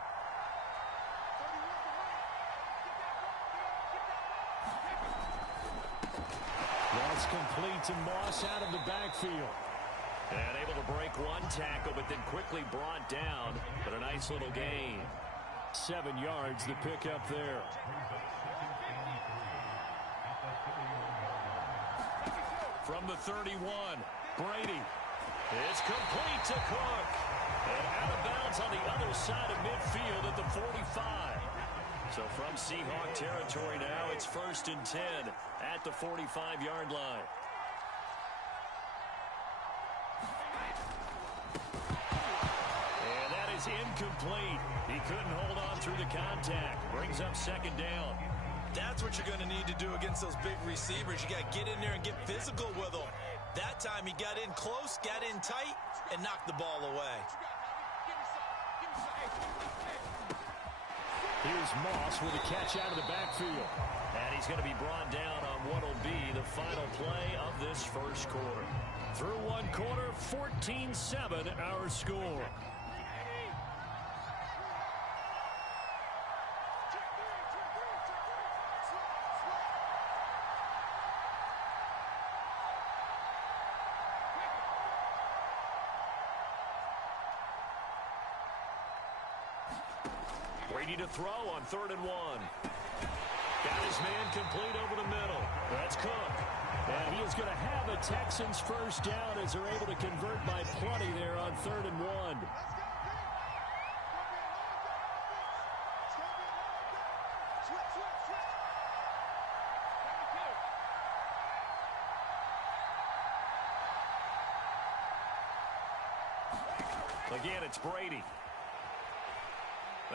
That's complete to Moss out of the backfield. And able to break one tackle, but then quickly brought down. But a nice little gain. 7 yards the pickup there. From the 31, Brady. It's complete to Cook. And out of bounds on the other side of midfield at the 45. So from Seahawk territory now, it's 1st and 10 at the 45-yard line. And that is incomplete. He couldn't hold on through the contact. Brings up 2nd down. That's what you're going to need to do against those big receivers. You got to get in there and get physical with them. That time he got in close, got in tight, and knocked the ball away. Here's Moss with a catch out of the backfield. And he's going to be brought down on what will be the final play of this first quarter. Through one quarter, 14-7 our score. Brady to throw on 3rd and 1. Got his man complete over the middle. That's Cook. And he is going to have a Texans first down as they're able to convert by plenty there on 3rd and 1. Again, it's Brady.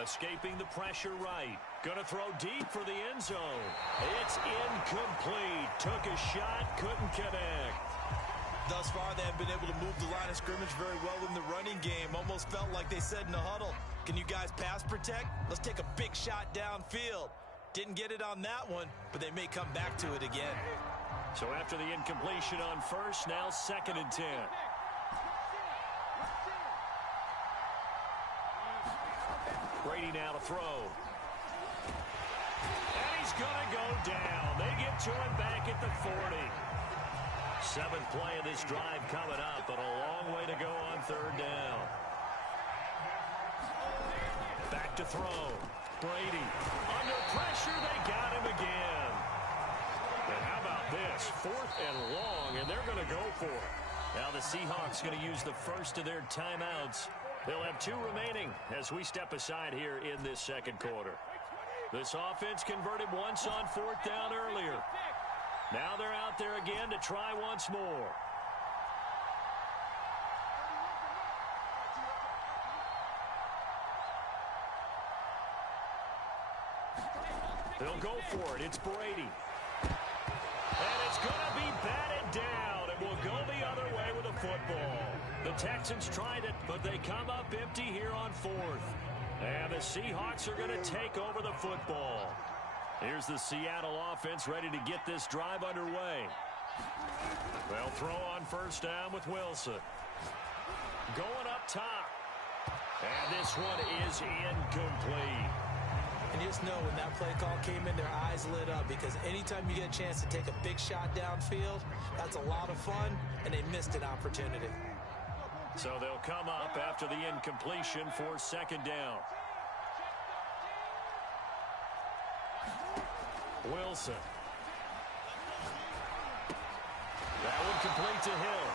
Escaping the pressure right. Going to throw deep for the end zone. It's incomplete. Took a shot, couldn't connect. Thus far, they have been able to move the line of scrimmage very well in the running game. Almost felt like they said in the huddle, can you guys pass protect? Let's take a big shot downfield. Didn't get it on that one, but they may come back to it again. So after the incompletion on first, now 2nd and 10. Brady now to throw. And he's going to go down. They get to him back at the 40. 7th play of this drive coming up, but a long way to go on 3rd down. Back to throw. Brady. Under pressure, they got him again. And how about this? 4th and long, and they're going to go for it. Now the Seahawks going to use the first of their timeouts. They'll have 2 remaining as we step aside here in this 2nd quarter. This offense converted once on 4th down earlier. Now they're out there again to try once more. They'll go for it. It's Brady. And it's going to be batted down. It will go the other way with a football. The Texans tried it, but they come up empty here on 4th. And the Seahawks are going to take over the football. Here's the Seattle offense ready to get this drive underway. They'll throw on 1st down with Wilson. Going up top. And this one is incomplete. And you just know when that play call came in, their eyes lit up, because anytime you get a chance to take a big shot downfield, that's a lot of fun, and they missed an opportunity. So they'll come up after the incompletion for 2nd down. Wilson. That one complete to Hill.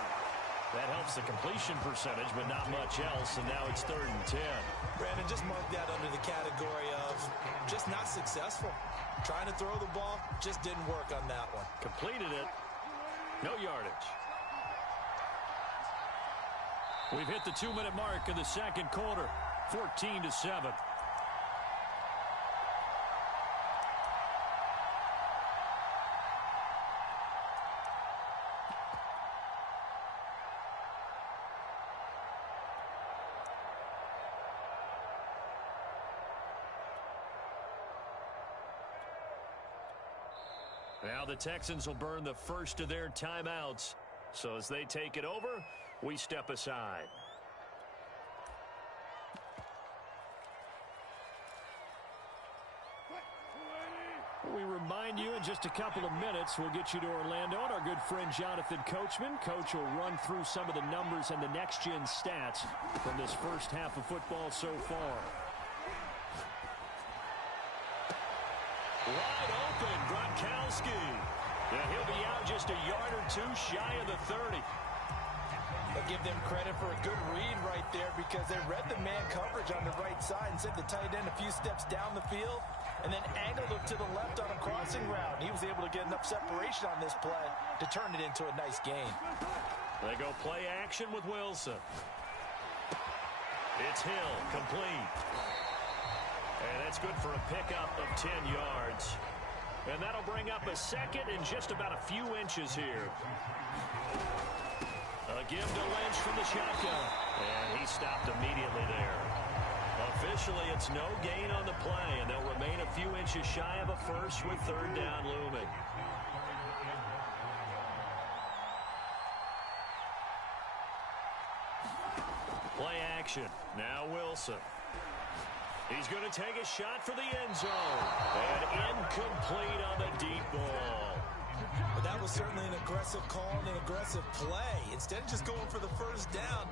That helps the completion percentage, but not much else, and now it's 3rd and 10. Brandon, just mark that under the category of just not successful. Trying to throw the ball, just didn't work on that one. Completed it. No yardage. We've hit the 2-minute mark in the 2nd quarter. 14-7. Now the Texans will burn the first of their timeouts. So as they take it over, we step aside. We remind you in just a couple of minutes we'll get you to Orlando and our good friend Jonathan Coachman. Coach will run through some of the numbers and the next-gen stats from this first half of football so far. Wide open, Gronkowski. Yeah, he'll be out just a yard or 2 shy of the 30. I'll give them credit for a good read right there, because they read the man coverage on the right side and sent the tight end a few steps down the field and then angled him to the left on a crossing route. He was able to get enough separation on this play to turn it into a nice gain. They go play action with Wilson. It's Hill, complete. And that's good for a pickup of 10 yards. And that'll bring up a 2nd and just about a few inches here. A give to Lynch from the shotgun. And he stopped immediately there. Officially, it's no gain on the play, and they'll remain a few inches shy of a first with 3rd down looming. Play action. Now Wilson. He's going to take a shot for the end zone. And incomplete on the deep ball. But that was certainly an aggressive call and an aggressive play. Instead of just going for the first down,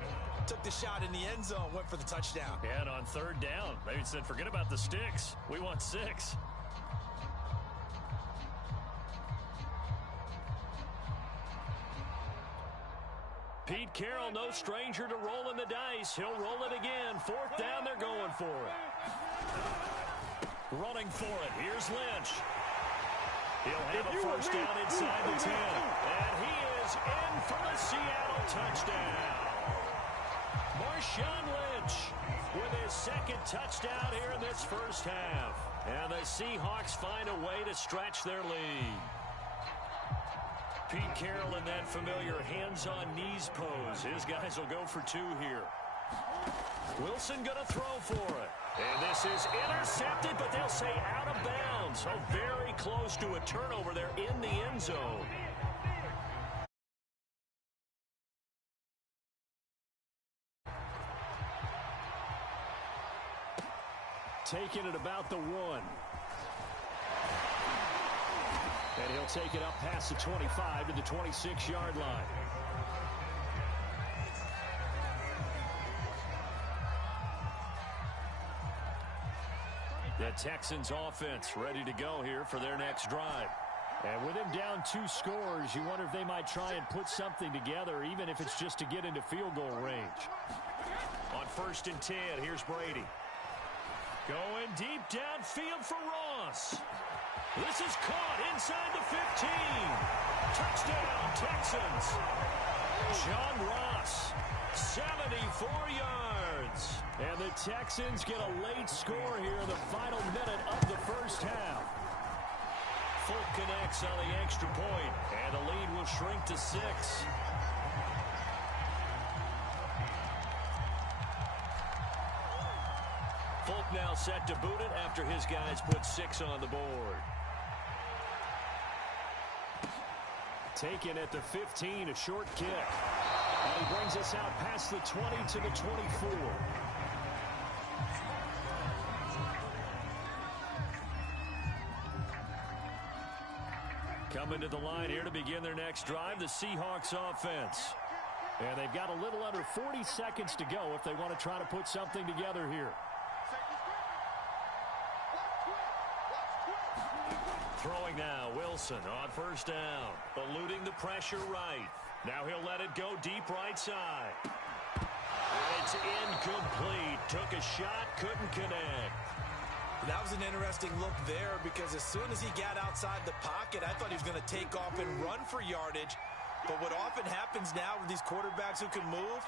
took the shot in the end zone, went for the touchdown. And on 3rd down, they said, forget about the sticks. We want 6. Pete Carroll, no stranger to rolling the dice. He'll roll it again. 4th down, they're going for it. Running for it. Here's Lynch. He'll have a first down inside the 10. And he is in for the Seattle touchdown. Marshawn Lynch with his 2nd touchdown here in this first half. And the Seahawks find a way to stretch their lead. Pete Carroll in that familiar hands-on-knees pose. His guys will go for 2 here. Wilson going to throw for it. And this is intercepted, but they'll say out of bounds. So very close to a turnover there in the end zone. Taking it about the 1. And he'll take it up past the 25 to the 26-yard line. The Texans offense ready to go here for their next drive. And with him down 2 scores, you wonder if they might try and put something together, even if it's just to get into field goal range. On 1st and 10, here's Brady. Going deep downfield for Ross. This is caught inside the 15. Touchdown, Texans. John Ross, 74 yards. And the Texans get a late score here in the final minute of the first half. Folk connects on the extra point, and the lead will shrink to 6. Folk now set to boot it after his guys put 6 on the board. Taken at the 15, a short kick. And he brings us out past the 20 to the 24. Coming to the line here to begin their next drive, the Seahawks offense. And they've got a little under 40 seconds to go if they want to try to put something together here. Throwing now, Wilson on 1st down. Eluding the pressure right. Now he'll let it go deep right side. And it's incomplete. Took a shot, couldn't connect. That was an interesting look there because as soon as he got outside the pocket, I thought he was going to take off and run for yardage. But what often happens now with these quarterbacks who can move,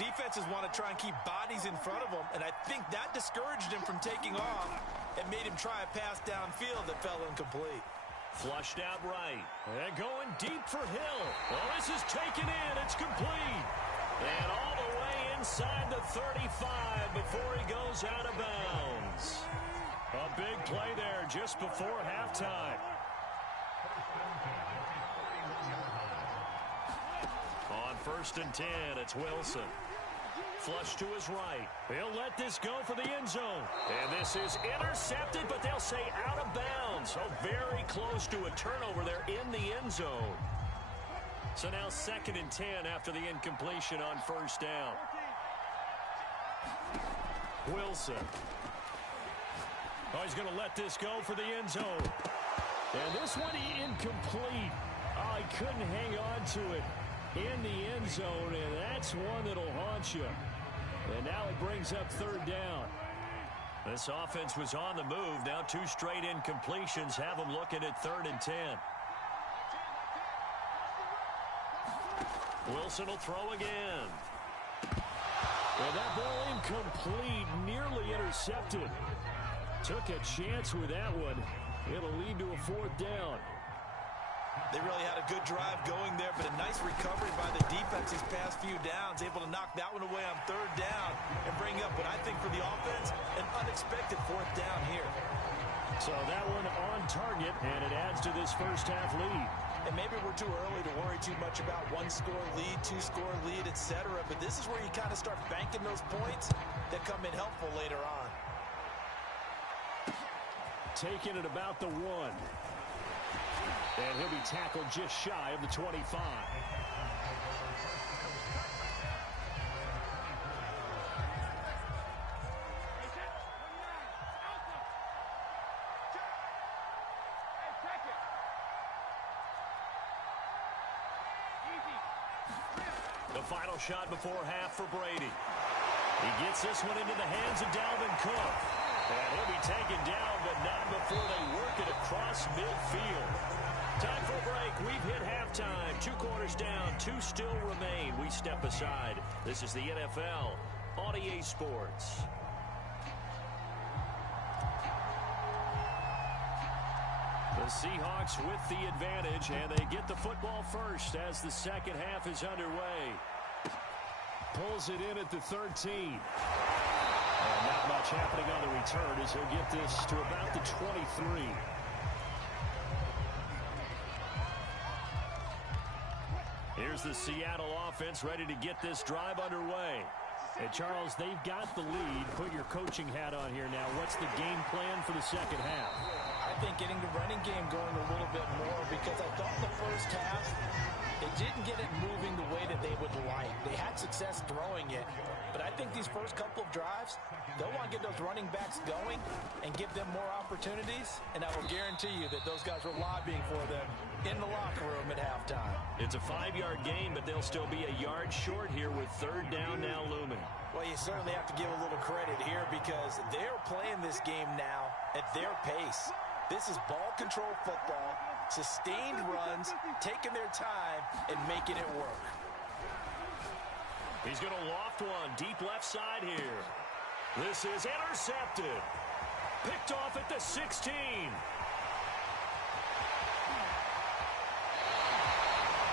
defenses want to try and keep bodies in front of them, and I think that discouraged him from taking off and made him try a pass downfield that fell incomplete. Flushed out right. And going deep for Hill. Well, this is taken in. It's complete. And all the way inside the 35 before he goes out of bounds. A big play there just before halftime. On 1st and 10, it's Wilson. Flush to his right. He'll let this go for the end zone. And this is intercepted, but they'll say out of bounds. So very close to a turnover there in the end zone. So now 2nd and 10 after the incompletion on 1st down. Wilson. Oh, he's going to let this go for the end zone. And this one incomplete. Oh, he couldn't hang on to it in the end zone, and that's one that'll haunt you. And now it brings up 3rd down. This offense was on the move. Now 2 straight incompletions have them looking at 3rd and 10. Wilson will throw again. And that ball incomplete, nearly intercepted. Took a chance with that one. It'll lead to a 4th down. They really had a good drive going there, but a nice recovery by the defense these past few downs, able to knock that one away on 3rd down and bring up what I think for the offense, an unexpected 4th down here. So that one on target, and it adds to this first half lead. And maybe we're too early to worry too much about 1-score lead, 2-score lead, etc. But this is where you kind of start banking those points that come in helpful later on. Taking it about the 1. And he'll be tackled just shy of the 25. The final shot before half for Brady. He gets this one into the hands of Dalvin Cook. And he'll be taken down, but not before they work it across midfield. Time for a break. We've hit halftime. 2 quarters down. 2 still remain. We step aside. This is the NFL on EA Sports. The Seahawks with the advantage, and they get the football first as the second half is underway. Pulls it in at the 13. And not much happening on the return as he'll get this to about the 23. Here's the Seattle offense ready to get this drive underway. And Charles, they've got the lead. Put your coaching hat on here now. What's the game plan for the second half? I think getting the running game going a little bit more, because I thought in the first half they didn't get it moving the way that they would like. They had success throwing it, but I think these first couple of drives, they'll want to get those running backs going and give them more opportunities, and I will guarantee you that those guys were lobbying for them in the locker room at halftime. It's a 5-yard gain, but they'll still be a yard short here with third down now looming. Well, you certainly have to give a little credit here because they're playing this game now at their pace. This is ball control football, sustained runs, taking their time, and making it work. He's going to loft one deep left side here. This is intercepted. Picked off at the 16.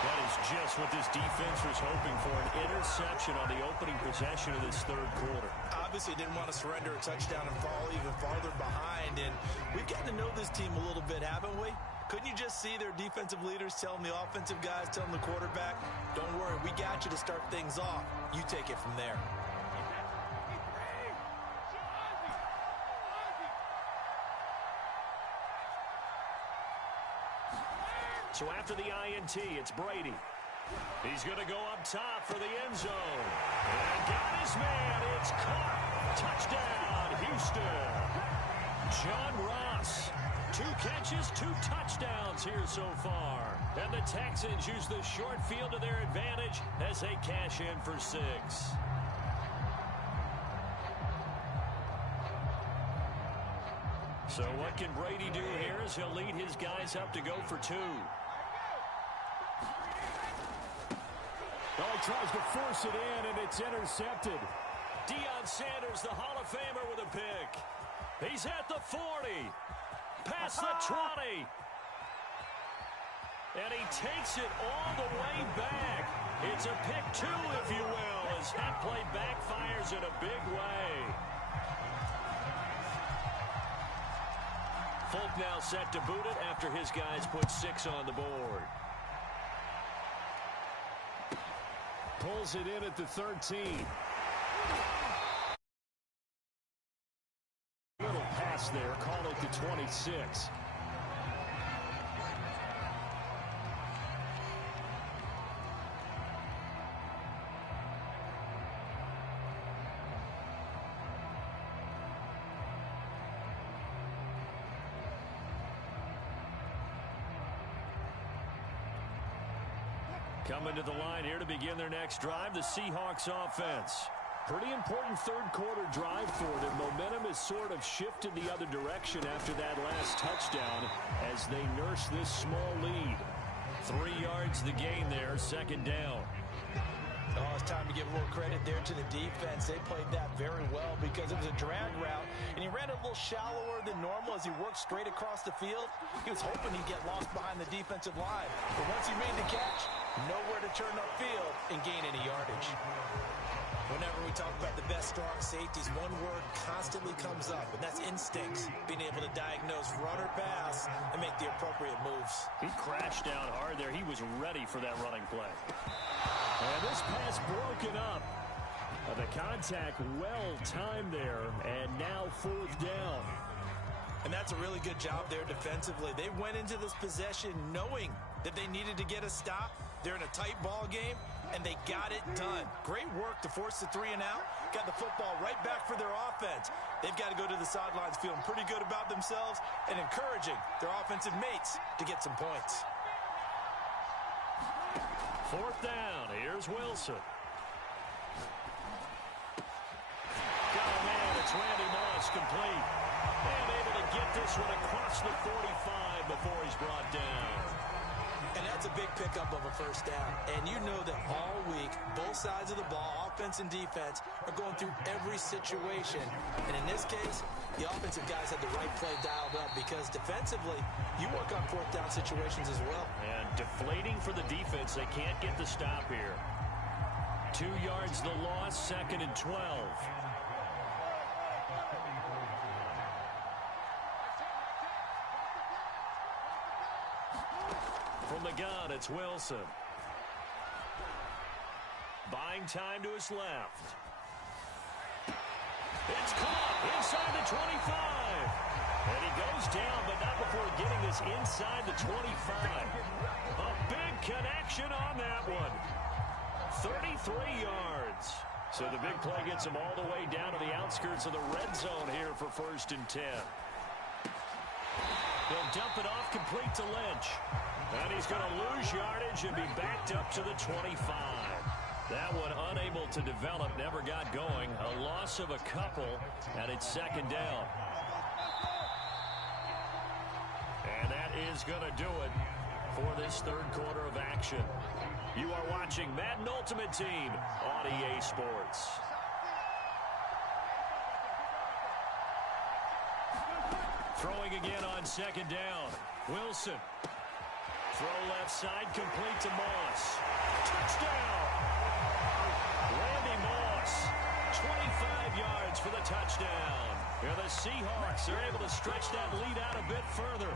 That is just what this defense was hoping for, an interception on the opening possession of this third quarter. Obviously didn't want to surrender a touchdown and fall even farther behind, and we've gotten to know this team a little bit, haven't we? Couldn't you just see their defensive leaders telling the offensive guys, telling the quarterback, don't worry, we got you to start things off. You take it from there. So after the INT, it's Brady. He's going to go up top for the end zone. And got his man. It's caught. Touchdown, Houston. John Ross. 2 catches, 2 touchdowns here so far. And the Texans use the short field to their advantage as they cash in for 6. So what can Brady do here as he'll lead his guys up to go for 2. Oh, he tries to force it in, and it's intercepted. Deion Sanders, the Hall of Famer, with a pick. He's at the 40. Past the 20. And he takes it all the way back. It's a pick 2, if you will, as that play backfires in a big way. Folk now set to boot it after his guys put 6 on the board. Pulls it in at the 13. Little pass there, call it the 26. Coming to the line here to begin their next drive, the Seahawks offense. Pretty important third quarter drive for them. Momentum has sort of shifted the other direction after that last touchdown as they nurse this small lead. 3 yards the gain there, second down. Oh, it's time to give a little credit there to the defense. They played that very well because it was a drag route, and he ran a little shallower than normal as he worked straight across the field. He was hoping he'd get lost behind the defensive line. But once he made the catch, nowhere to turn upfield and gain any yardage. Whenever we talk about the best strong safeties, one word constantly comes up, and that's instincts. Being able to diagnose run or pass and make the appropriate moves. He crashed down hard there. He was ready for that running play. And this pass broken up. The contact well timed there, and now 4th down. And that's a really good job there defensively. They went into this possession knowing that they needed to get a stop. They're in a tight ball game, and they got it done. Great work to force the 3 and out. Got the football right back for their offense. They've got to go to the sidelines feeling pretty good about themselves and encouraging their offensive mates to get some points. 4th down. Here's Wilson. Got a man. It's Randy Moss, complete. And able to get this one across the 45 before he's brought down. And that's a big pickup of a first down. And you know that all week, both sides of the ball, offense and defense, are going through every situation. And in this case, the offensive guys had the right play dialed up because defensively, you work on fourth down situations as well. And deflating for the defense. They can't get the stop here. 2 yards the loss, 2nd and 12. From the gun, it's Wilson. Buying time to his left. It's caught inside the 25. And he goes down, but not before getting this inside the 25. A big connection on that one. 33 yards. So the big play gets him all the way down to the outskirts of the red zone here for 1st and 10. They'll dump it off complete to Lynch. And he's going to lose yardage and be backed up to the 25. That one unable to develop, never got going. A loss of a couple, and it's 2nd down. And that is going to do it for this 3rd quarter of action. You are watching Madden Ultimate Team on EA Sports. Throwing again on 2nd down. Wilson. Throw left side, complete to Moss. Touchdown! Randy Moss, 25 yards for the touchdown. And the Seahawks are able to stretch that lead out a bit further.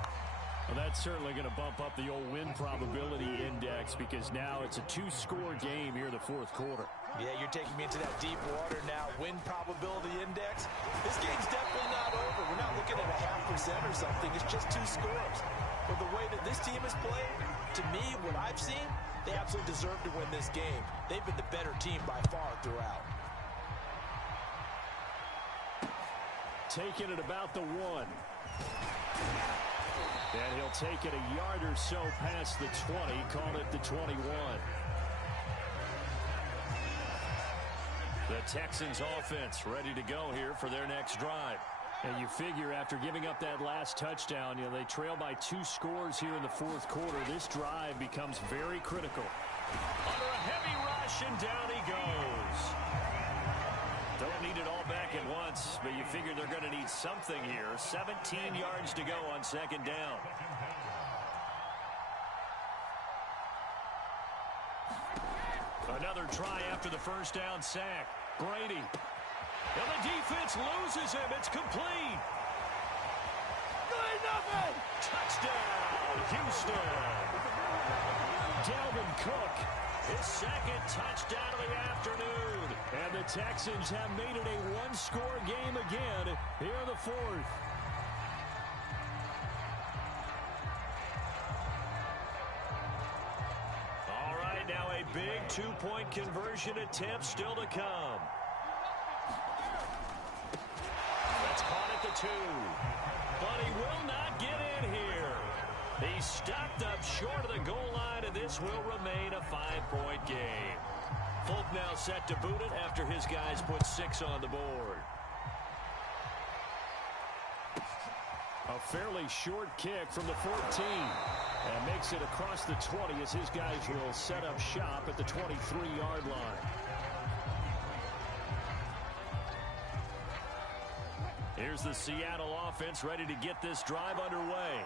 Well, that's certainly going to bump up the old win probability index because now it's a 2-score game here in the 4th quarter. Yeah, you're taking me into that deep water now. Win probability index. This game's definitely not over. We're not looking at a 0.5% or something. It's just 2 scores. But the way that this team has played, to me, what I've seen, they absolutely deserve to win this game. They've been the better team by far throughout. Taking it about the 1. And he'll take it a yard or so past the 20, call it the 21. The Texans offense ready to go here for their next drive. And you figure after giving up that last touchdown, they trail by 2 scores here in the 4th quarter. This drive becomes very critical. Under a heavy rush, and down he goes. Don't need it all back at once, but you figure they're going to need something here. 17 yards to go on 2nd down. Another try after the first down sack. Brady. And the defense loses him. It's complete. Touchdown, Houston. Dalvin Cook, his 2nd touchdown of the afternoon. And the Texans have made it a 1-score game again here in the 4th. All right, now a big 2-point conversion attempt still to come. That's caught at the 2. But he will not get in here. He's stopped up short of the goal line, and this will remain a 5-point game. Folk now set to boot it after his guys put 6 on the board. A fairly short kick from the 14. And makes it across the 20 as his guys will set up shop at the 23-yard line. Here's the Seattle offense ready to get this drive underway.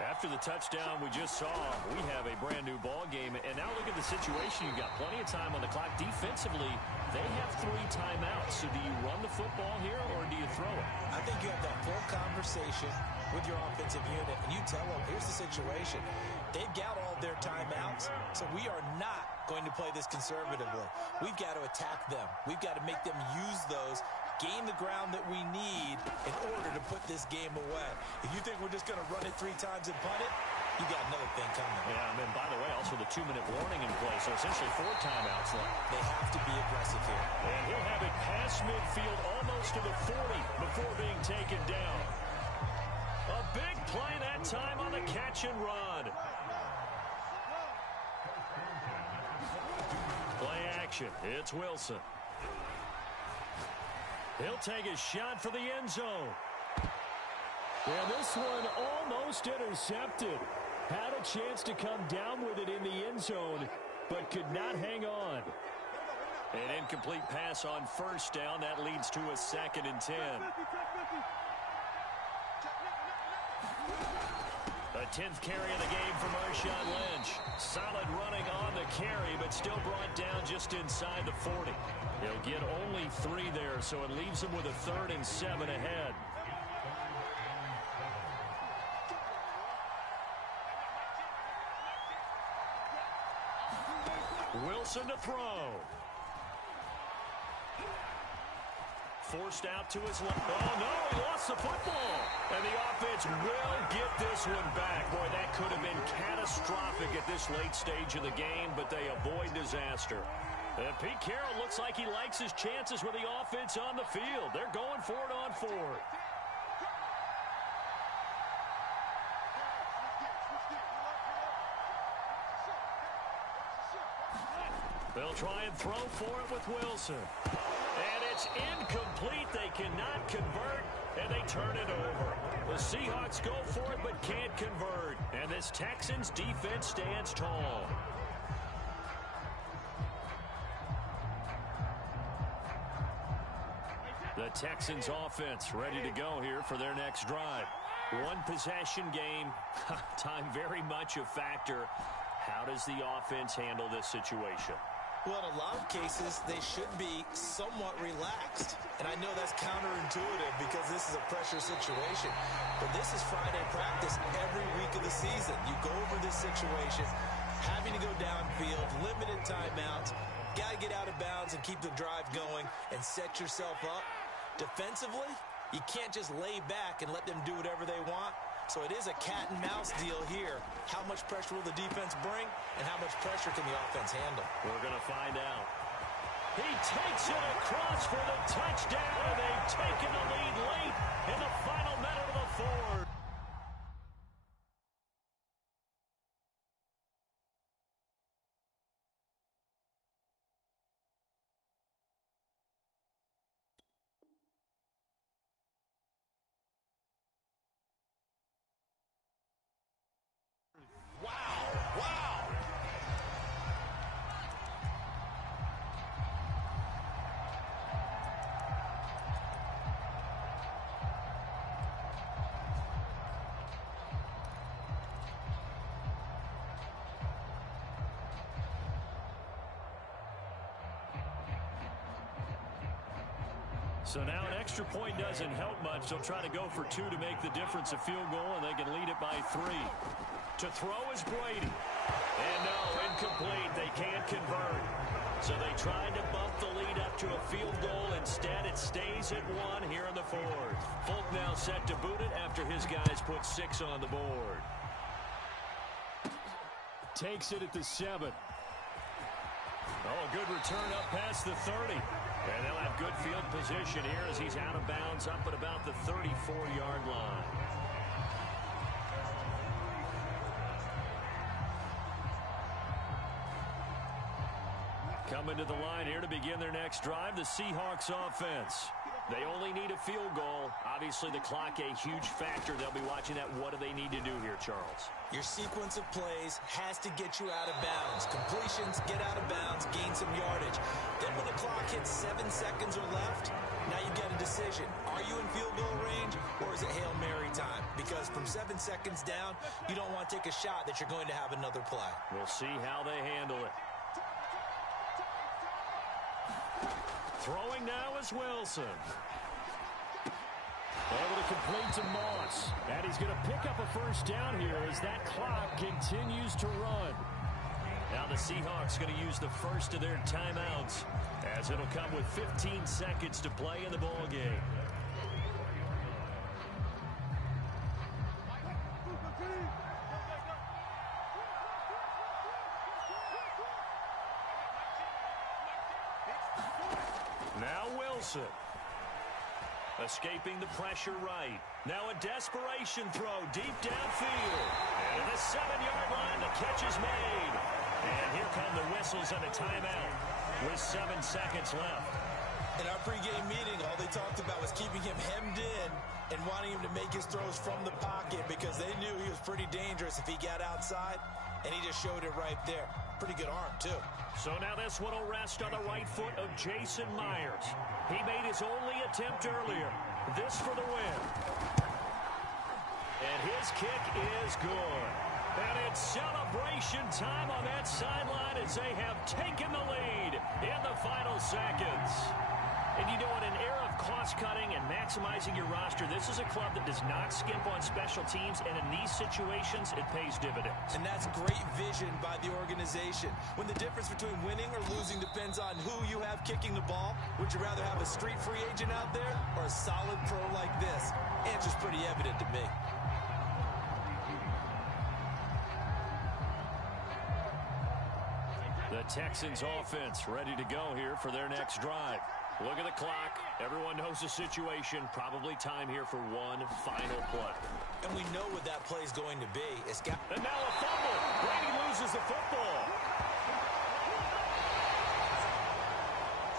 After the touchdown we just saw, we have a brand new ball game. And now look at the situation. You've got plenty of time on the clock. Defensively, they have 3 timeouts. So do you run the football here or do you throw it? I think you have that full conversation with your offensive unit, and you tell them, here's the situation. They've got all their timeouts, so we are not going to play this conservatively. We've got to attack them. We've got to make them use those, gain the ground that we need in order to put this game away. If you think we're just going to run it 3 times and punt it, you got another thing coming. Yeah, and then, by the way, also the 2-minute warning in play, so essentially 4 timeouts left. They have to be aggressive here. And he'll have it past midfield almost to the 40 before being taken down. A big play that time on the catch and run. Play action. It's Wilson. He'll take a shot for the end zone. And this one almost intercepted. Had a chance to come down with it in the end zone, but could not hang on. An incomplete pass on first down. That leads to a 2nd and 10. The 10th carry of the game for Marshawn Lynch. Solid running on the carry, but still brought down just inside the 40. He'll get only 3 there, so it leaves him with a 3rd and 7 ahead. Wilson to throw. Forced out to his left. Oh, no, he lost the football. And the offense will get this one back. Boy, that could have been catastrophic at this late stage of the game, but they avoid disaster. And Pete Carroll looks like he likes his chances with the offense on the field. They're going for it on 4th. They'll try and throw for it with Wilson. And it's incomplete. They cannot convert, and they turn it over. The Seahawks go for it but can't convert. And this Texans defense stands tall. The Texans offense ready to go here for their next drive. One possession game. Time very much a factor. How does the offense handle this situation? Well, in a lot of cases, they should be somewhat relaxed. And I know that's counterintuitive because this is a pressure situation. But this is Friday practice every week of the season. You go over this situation, having to go downfield, limited timeouts, got to get out of bounds and keep the drive going and set yourself up. Defensively, you can't just lay back and let them do whatever they want. So it is a cat-and-mouse deal here. How much pressure will the defense bring, and how much pressure can the offense handle? We're going to find out. He takes it across for the touchdown, and they've taken the lead late in the final minute of the 4th. So now an extra point doesn't help much. They'll try to go for 2 to make the difference a field goal, and they can lead it by 3. To throw is Brady. And no, incomplete. They can't convert. So they tried to bump the lead up to a field goal. Instead, it stays at 1 here in the 4th. Folk now set to boot it after his guys put 6 on the board. Takes it at the 7. Oh, a good return up past the 30. And they'll have good field position here as he's out of bounds up at about the 34-yard line. Coming to the line here to begin their next drive, the Seahawks offense. They only need a field goal. Obviously, the clock a huge factor. They'll be watching that. What do they need to do here, Charles? Your sequence of plays has to get you out of bounds. Completions, get out of bounds, gain some yardage. Then when the clock hits 7 seconds or left, now you've got a decision. Are you in field goal range, or is it Hail Mary time? Because from 7 seconds down, you don't want to take a shot that you're going to have another play. We'll see how they handle it. Throwing now is Wilson. Able to complete to Moss. And he's going to pick up a first down here as that clock continues to run. Now the Seahawks going to use the first of their timeouts as it'll come with 15 seconds to play in the ball game. Now Wilson. Escaping the pressure right. Now a desperation throw deep downfield. And at the 7-yard line, the catch is made. And here come the whistles and a timeout with 7 seconds left. In our pregame meeting, all they talked about was keeping him hemmed in and wanting him to make his throws from the pocket because they knew he was pretty dangerous if he got outside, and he just showed it right there. Pretty good arm, too. So now this one will rest on the right foot of Jason Myers. He made his only attempt earlier. This for the win. And his kick is good. And it's celebration time on that sideline as they have taken the lead in the final seconds. And you know, in an era of cost-cutting and maximizing your roster, this is a club that does not skimp on special teams, and in these situations, it pays dividends. And that's great vision by the organization. When the difference between winning or losing depends on who you have kicking the ball, would you rather have a street free agent out there or a solid pro like this? Answer's pretty evident to me. The Texans offense ready to go here for their next drive. Look at the clock. Everyone knows the situation. Probably time here for one final play. And we know what that play's going to be. And now a fumble. Brady loses the football.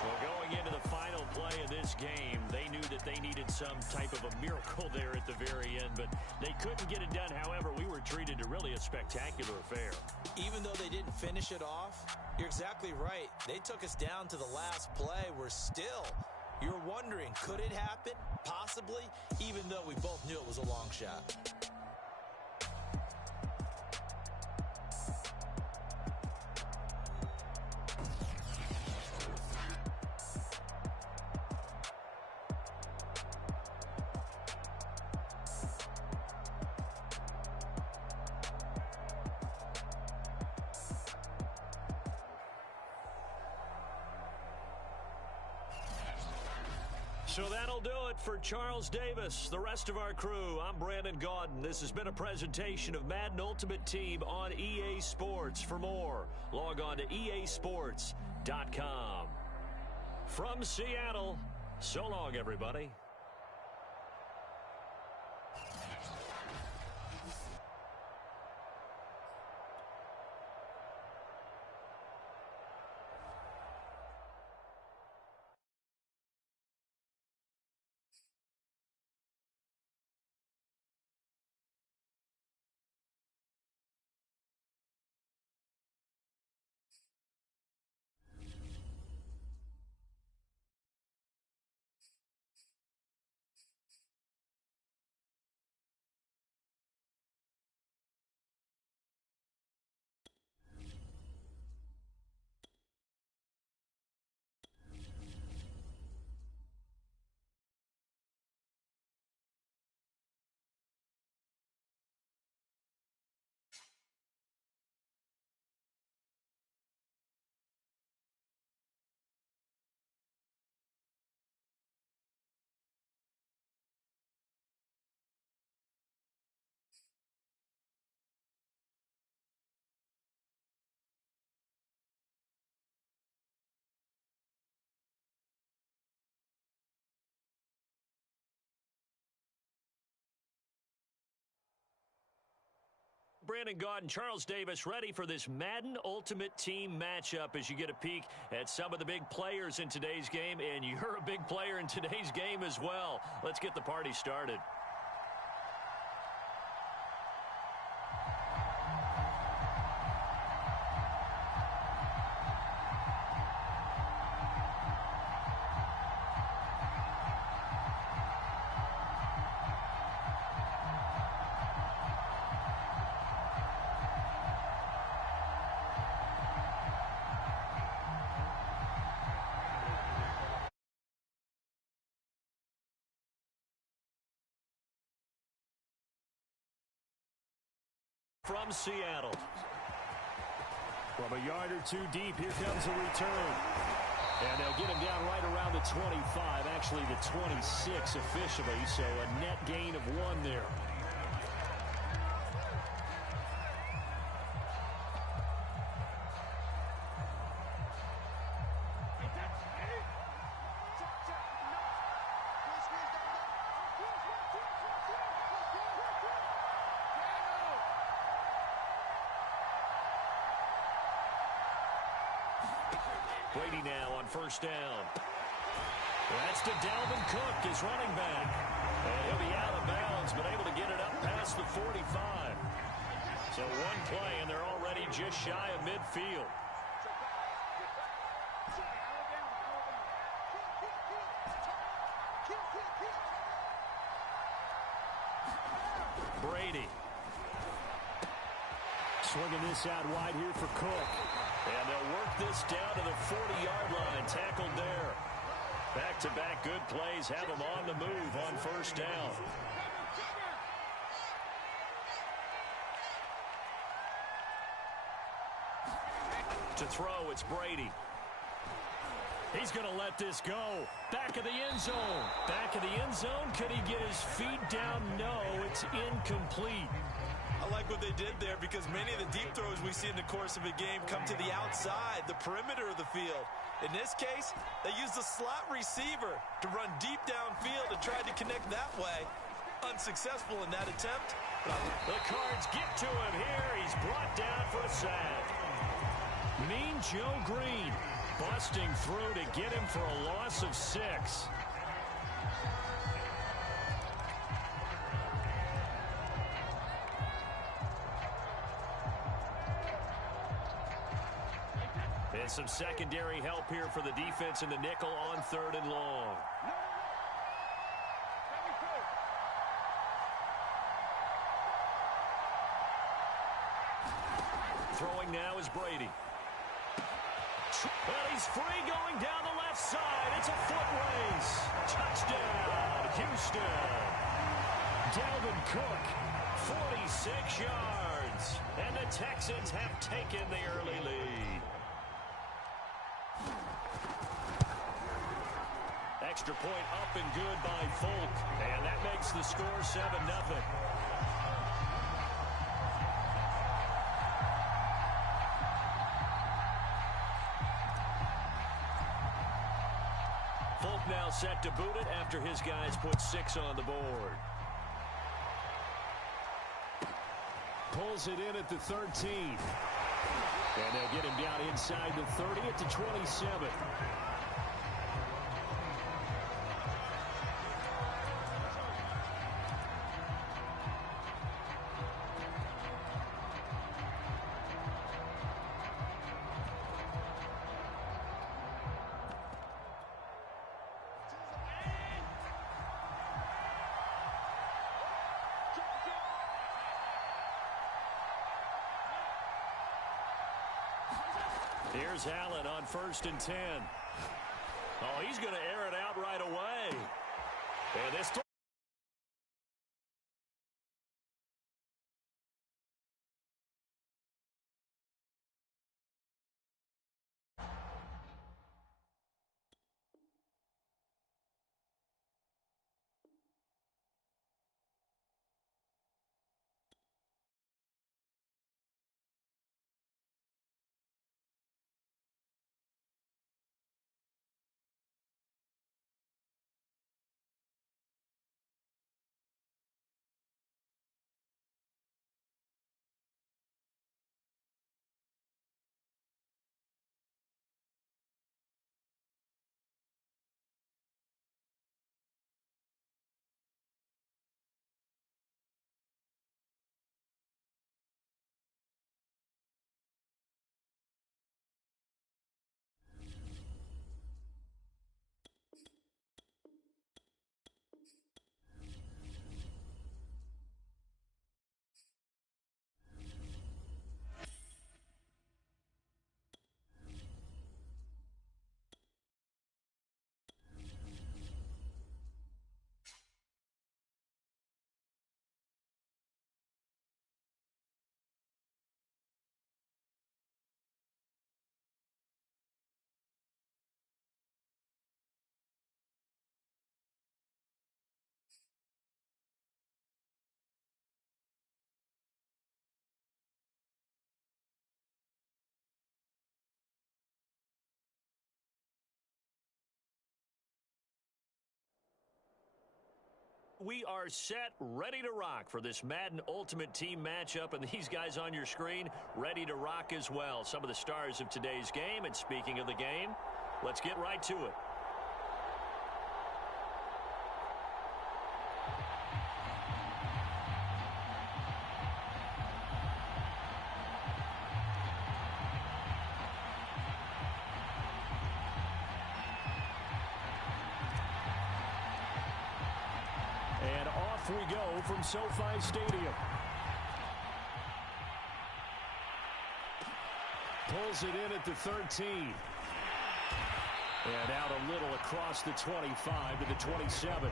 So going into the final play of this game, they knew that they needed some type of a miracle there at the very end, but they couldn't get it done. However, we were treated to really a spectacular affair. Even though they didn't finish it off, you're exactly right. They took us down to the last play. You're wondering, could it happen? Possibly, even though we both knew it was a long shot. So that'll do it for Charles Davis, the rest of our crew. I'm Brandon Gaudin. This has been a presentation of Madden Ultimate Team on EA Sports. For more, log on to easports.com. From Seattle, so long, everybody. Brandon Gaudin, Charles Davis ready for this Madden Ultimate Team matchup as you get a peek at some of the big players in today's game, and you're a big player in today's game as well. Let's get the party started. From Seattle. From a yard or two deep, here comes a return. And they'll get him down right around the 25, actually the 26 officially, so a net gain of 1 there. Brady now on first down. That's to Dalvin Cook, his running back. And he'll be out of bounds, but able to get it up past the 45. So one play, and they're already just shy of midfield. Brady. Swinging this out wide here for Cook. And they'll work this down to the 40-yard line. Tackled there. Back-to-back good plays have them on the move on first down. To throw, it's Brady. He's going to let this go. Back of the end zone. Back of the end zone. Could he get his feet down? No, it's incomplete. I like what they did there because many of the deep throws we see in the course of a game come to the outside, the perimeter of the field. In this case, they used the slot receiver to run deep downfield and tried to connect that way. Unsuccessful in that attempt. The Cards get to him here. He's brought down for a sack. Mean Joe Green busting through to get him for a loss of 6. And some secondary help here for the defense in the nickel on 3rd and long. Throwing now is Brady. Well, he's free going down the left side. It's a foot race. Touchdown, Houston. Dalvin Cook, 46 yards. And the Texans have taken the early lead. Extra point up and good by Folk. And that makes the score 7-0. Folk now set to boot it after his guys put 6 on the board. Pulls it in at the 13. And they'll get him down inside the 30 at the 27. Here's Allen on 1st and 10. Oh, he's going to air it out right away. And this we are set, ready to rock for this Madden Ultimate Team matchup, and these guys on your screen ready to rock as well. Some of the stars of today's game, and speaking of the game, let's get right to it. off we go from SoFi Stadium. Pulls it in at the 13. And out a little across the 25 to the 27.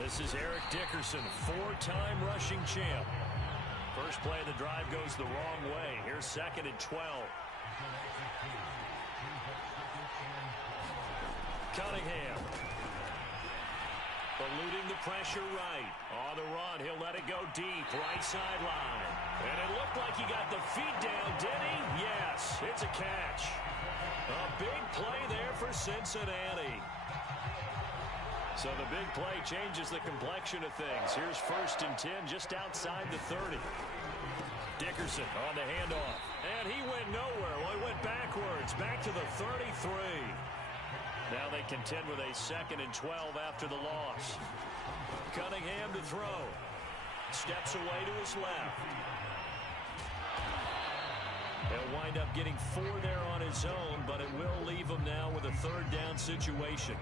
This is Eric Dickerson, four-time rushing champ. First play of the drive goes the wrong way. Here's 2nd and 12. Cunningham. Eluding the pressure right. On the run, he'll let it go deep. Right sideline. And it looked like he got the feet down, did he? Yes, it's a catch. A big play there for Cincinnati. So the big play changes the complexion of things. Here's 1st and 10 just outside the 30. Dickerson on the handoff. And he went nowhere. Well, he went backwards. Back to the 33. Now they contend with a 2nd and 12 after the loss. Cunningham to throw. Steps away to his left. He'll wind up getting 4 there on his own, but it will leave him now with a 3rd down situation.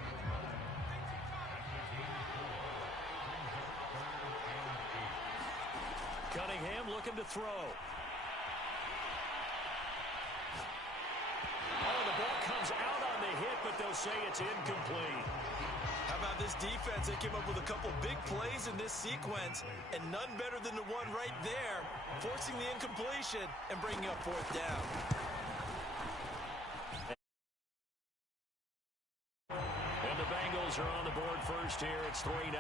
Cunningham looking to throw. Oh, the ball comes out on the hit, but they'll say it's incomplete. How about this defense? They came up with a couple big plays in this sequence, and none better than the one right there, forcing the incompletion and bringing up 4th down. And the Bengals are on the board first here. It's 3-0.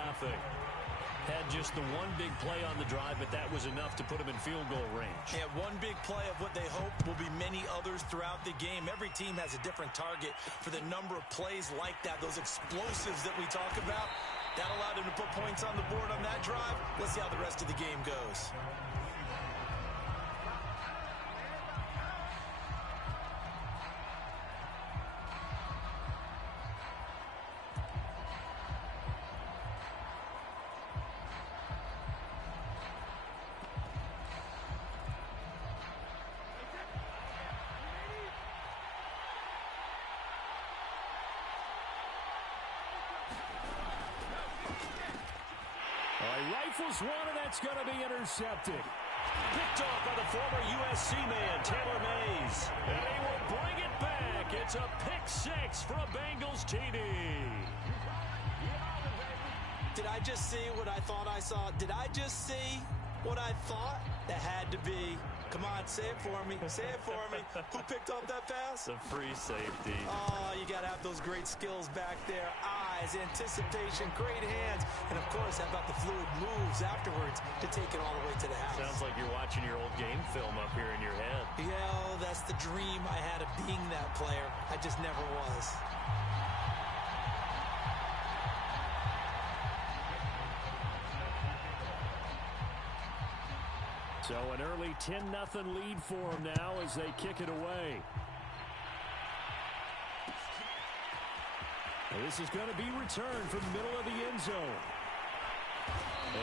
Had just the one big play on the drive, but that was enough to put him in field goal range. Yeah, one big play of what they hope will be many others throughout the game. Every team has a different target for the number of plays like that, those explosives that we talk about. That allowed him to put points on the board on that drive. Let's see how the rest of the game goes. Rifles one, and that's going to be intercepted. Picked off by the former USC man, Taylor Mays. And he will bring it back. It's a pick 6 for a Bengals TD. Did I just see what I thought I saw? Did I just see what I thought? That had to be. Come on, say it for me. Say it for me. Who picked up that pass? The free safety. Oh, you got to have those great skills back there. Eyes, anticipation, great hands. And, of course, how about the fluid moves afterwards to take it all the way to the house? Sounds like you're watching your old game film up here in your head. Yeah, that's the dream I had of being that player. I just never was. So an early 10-0 lead for them now as they kick it away. This is going to be returned from the middle of the end zone.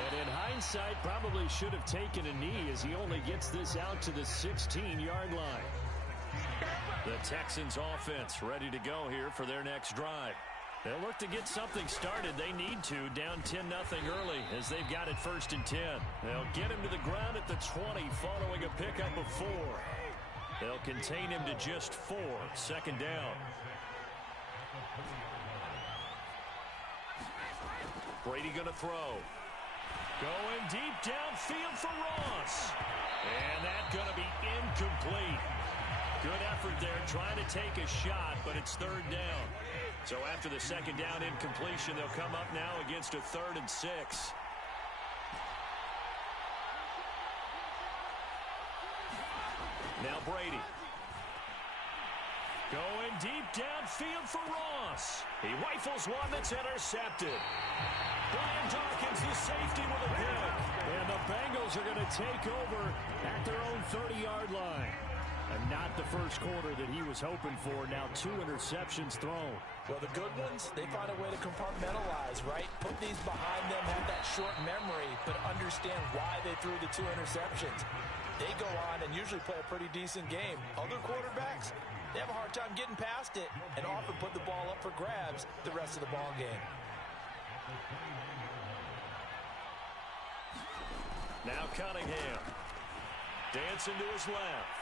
And in hindsight, probably should have taken a knee as he only gets this out to the 16-yard line. The Texans offense ready to go here for their next drive. They'll look to get something started. They need to, down 10-0 early as they've got it 1st and 10. They'll get him to the ground at the 20 following a pickup of 4. They'll contain him to just 4, 2nd down. Brady going to throw. Going deep downfield for Ross. And that's going to be incomplete. Good effort there trying to take a shot, but it's 3rd down. So after the 2nd down incompletion, they'll come up now against a 3rd and 6. Now Brady. Going deep downfield for Ross. He rifles one that's intercepted. Brian Dawkins, the safety, with a pick. And And the Bengals are going to take over at their own 30-yard line. And not the first quarter that he was hoping for. Now 2 interceptions thrown. Well, the good ones, they find a way to compartmentalize, right? Put these behind them, have that short memory, but understand why they threw the 2 interceptions. They go on and usually play a pretty decent game. Other quarterbacks, they have a hard time getting past it and often put the ball up for grabs the rest of the ball game. Now Cunningham. Dancing to his left.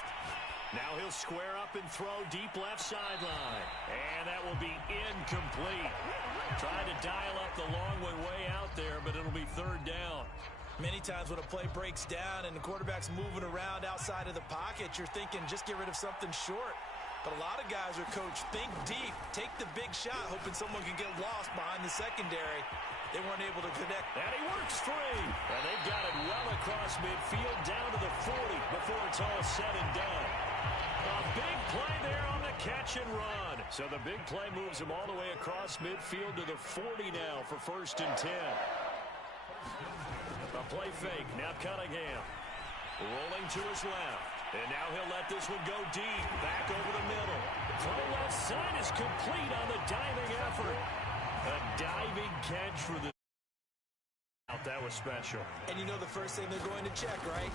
Now he'll square up and throw deep left sideline. And that will be incomplete. Trying to dial up the long way out there, but it'll be 3rd down. Many times when a play breaks down and the quarterback's moving around outside of the pocket, you're thinking just get rid of something short. But a lot of guys are coached, think deep, take the big shot, hoping someone can get lost behind the secondary. They weren't able to connect. And he works free. And they've got it well across midfield down to the 40 before it's all said and done. A big play there on the catch and run. So the big play moves him all the way across midfield to the 40 now for 1st and 10. A play fake. Now Cunningham. Rolling to his left. And now he'll let this one go deep. Back over the middle. Throw left side is complete on the diving effort. A diving catch for the... That was special. And you know the first thing they're going to check, right?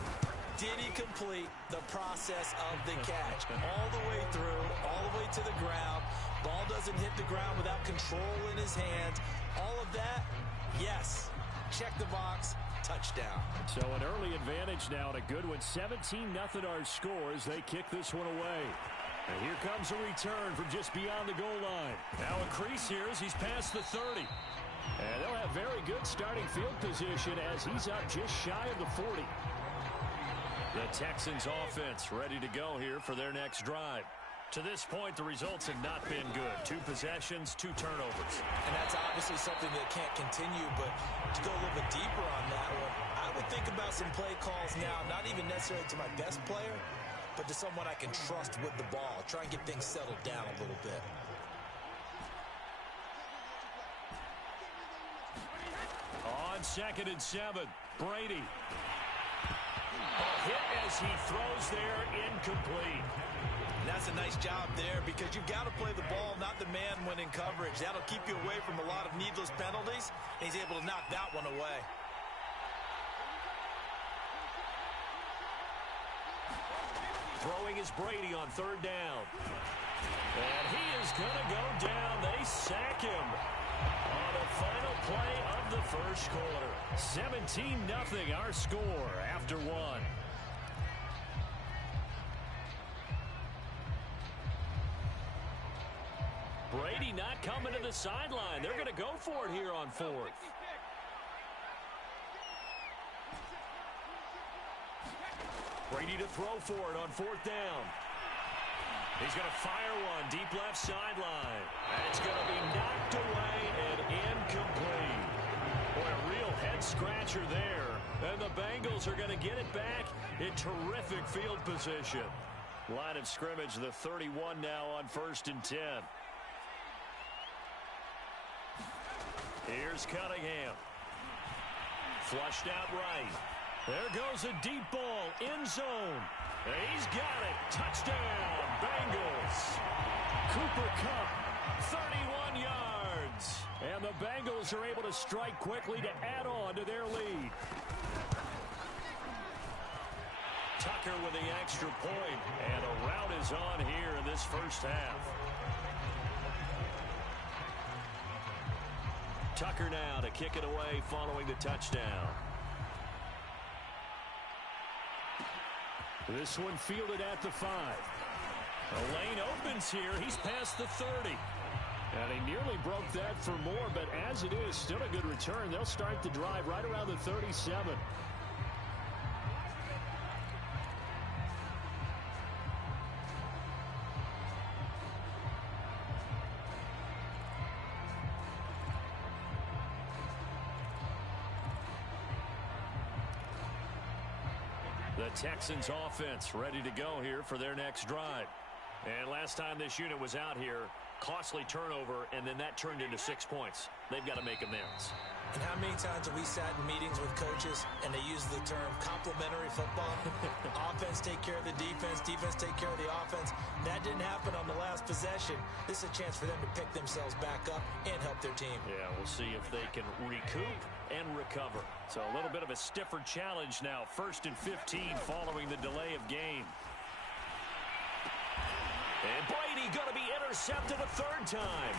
Did he complete the process of the catch? All the way through, all the way to the ground. Ball doesn't hit the ground without control in his hands. All of that, yes. Check the box. Touchdown. So an early advantage now and a good one. 17-0 our score as they kick this one away. And here comes a return from just beyond the goal line. Now a crease here as he's past the 30. And they'll have very good starting field position as he's up just shy of the 40. The Texans offense ready to go here for their next drive. To this point, the results have not been good. 2 possessions, 2 turnovers. And that's obviously something that can't continue, but to go a little bit deeper on that one, I would think about some play calls now, not even necessarily to my best player, but to someone I can trust with the ball. Try and get things settled down a little bit. On 2nd and 7, Brady. A hit as he throws there, incomplete. That's a nice job there because you've got to play the ball, not the man when in coverage. That'll keep you away from a lot of needless penalties, and he's able to knock that one away. Throwing is Brady on 3rd down. And he is going to go down. They sack him on the final play of the first quarter. 17-0 our score after 1. Brady not coming to the sideline. They're going to go for it here on 4th. Brady to throw for it on 4th down. He's going to fire one deep left sideline. And it's going to be knocked away and incomplete. Boy, a real head-scratcher there. And the Bengals are going to get it back in terrific field position. Line of scrimmage, the 31 now on 1st and 10. Here's Cunningham. Flushed out right. There goes a deep ball, end zone. And he's got it. Touchdown, Bengals. Cooper Kupp, 31 yards. And the Bengals are able to strike quickly to add on to their lead. Tucker with the extra point. And a rout is on here in this first half. Tucker now to kick it away following the touchdown. This one fielded at the 5. The lane opens here. He's past the 30. And he nearly broke that for more, but as it is, still a good return. They'll start the drive right around the 37. The Texans offense ready to go here for their next drive. And last time this unit was out here, costly turnover, and then that turned into 6 points. They've got to make amends. And how many times have we sat in meetings with coaches and they use the term complementary football? Offense take care of the defense, defense take care of the offense. That didn't happen on the last possession. This is a chance for them to pick themselves back up and help their team. Yeah, we'll see if they can recoup and recover. So a little bit of a stiffer challenge now. 1st and 15 following the delay of game. And Brady going to be intercepted a 3rd time.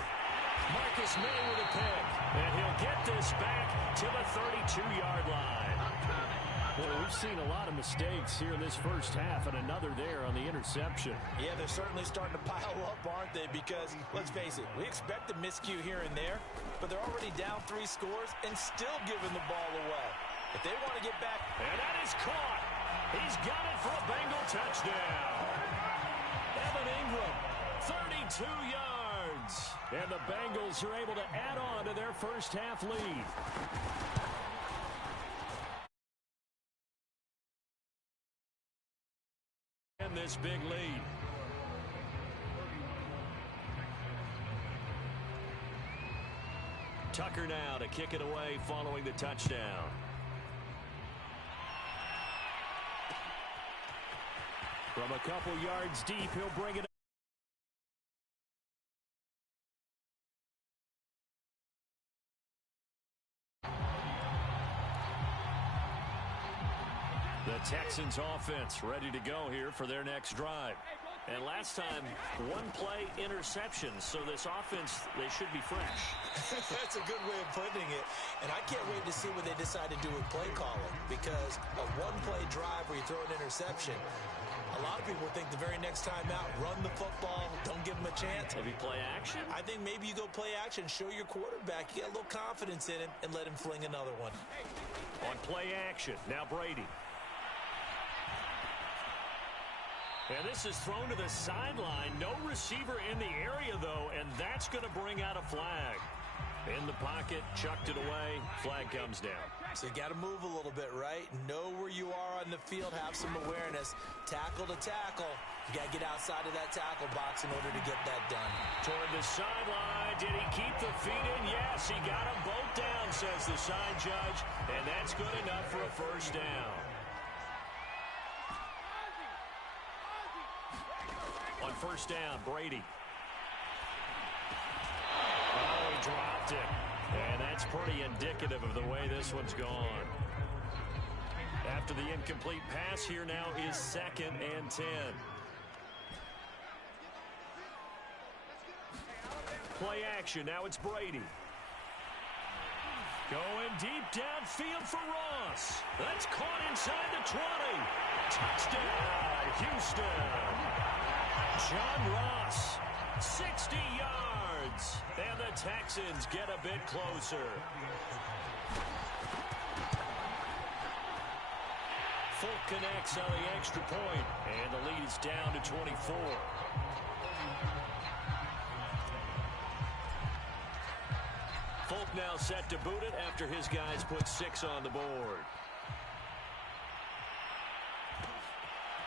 Marcus May with a pick, and he'll get this back to the 32-yard line. Well, we've seen a lot of mistakes here in this first half, and another there on the interception. Yeah, they're certainly starting to pile up, aren't they? Because, let's face it, we expect a miscue here and there, but they're already down 3 scores and still giving the ball away. If they want to get back... And that is caught. He's got it for a Bengal touchdown. Evan Ingram, 32 yards. And the Bengals are able to add on to their first half lead. And this big lead. Tucker now to kick it away following the touchdown. From a couple yards deep, he'll bring it up. The Texans offense ready to go here for their next drive. And last time, 1-play interception. So this offense, they should be fresh. That's a good way of putting it. And I can't wait to see what they decide to do with play calling. Because a 1-play drive where you throw an interception, a lot of people think the very next time out, run the football, don't give them a chance. Maybe play action? I think maybe you go play action, show your quarterback, you get a little confidence in him, and let him fling another one. On play action, now Brady. And this is thrown to the sideline. No receiver in the area, though, and that's going to bring out a flag. In the pocket, chucked it away. Flag comes down. So you got to move a little bit, right? Know where you are on the field. Have some awareness. Tackle to tackle. You got to get outside of that tackle box in order to get that done. Toward the sideline. Did he keep the feet in? Yes, he got them both down, says the side judge. And that's good enough for a first down. On first down, Brady. Oh, he dropped it. And that's pretty indicative of the way this one's gone. After the incomplete pass, here now is 2nd and 10. Play action. Now it's Brady. Going deep downfield for Ross. That's caught inside the 20. Touchdown, Houston. John Ross, 60 yards, and the Texans get a bit closer. Folk connects on the extra point, and the lead is down to 24. Folk now set to boot it after his guys put 6 on the board.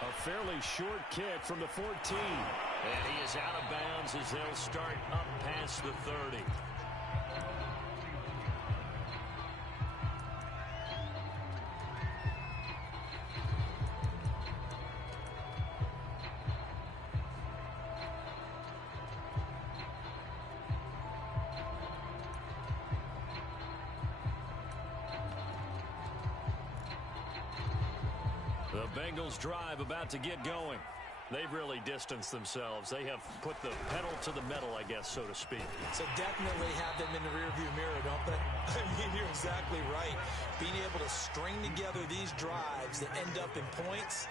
A fairly short kick from the 14. And he is out of bounds as they'll start up past the 30. The Bengals drive about to get going. They've really distanced themselves. They have put the pedal to the metal, I guess, so to speak. So definitely have them in the rearview mirror, don't they? I mean, you're exactly right. Being able to string together these drives that end up in points,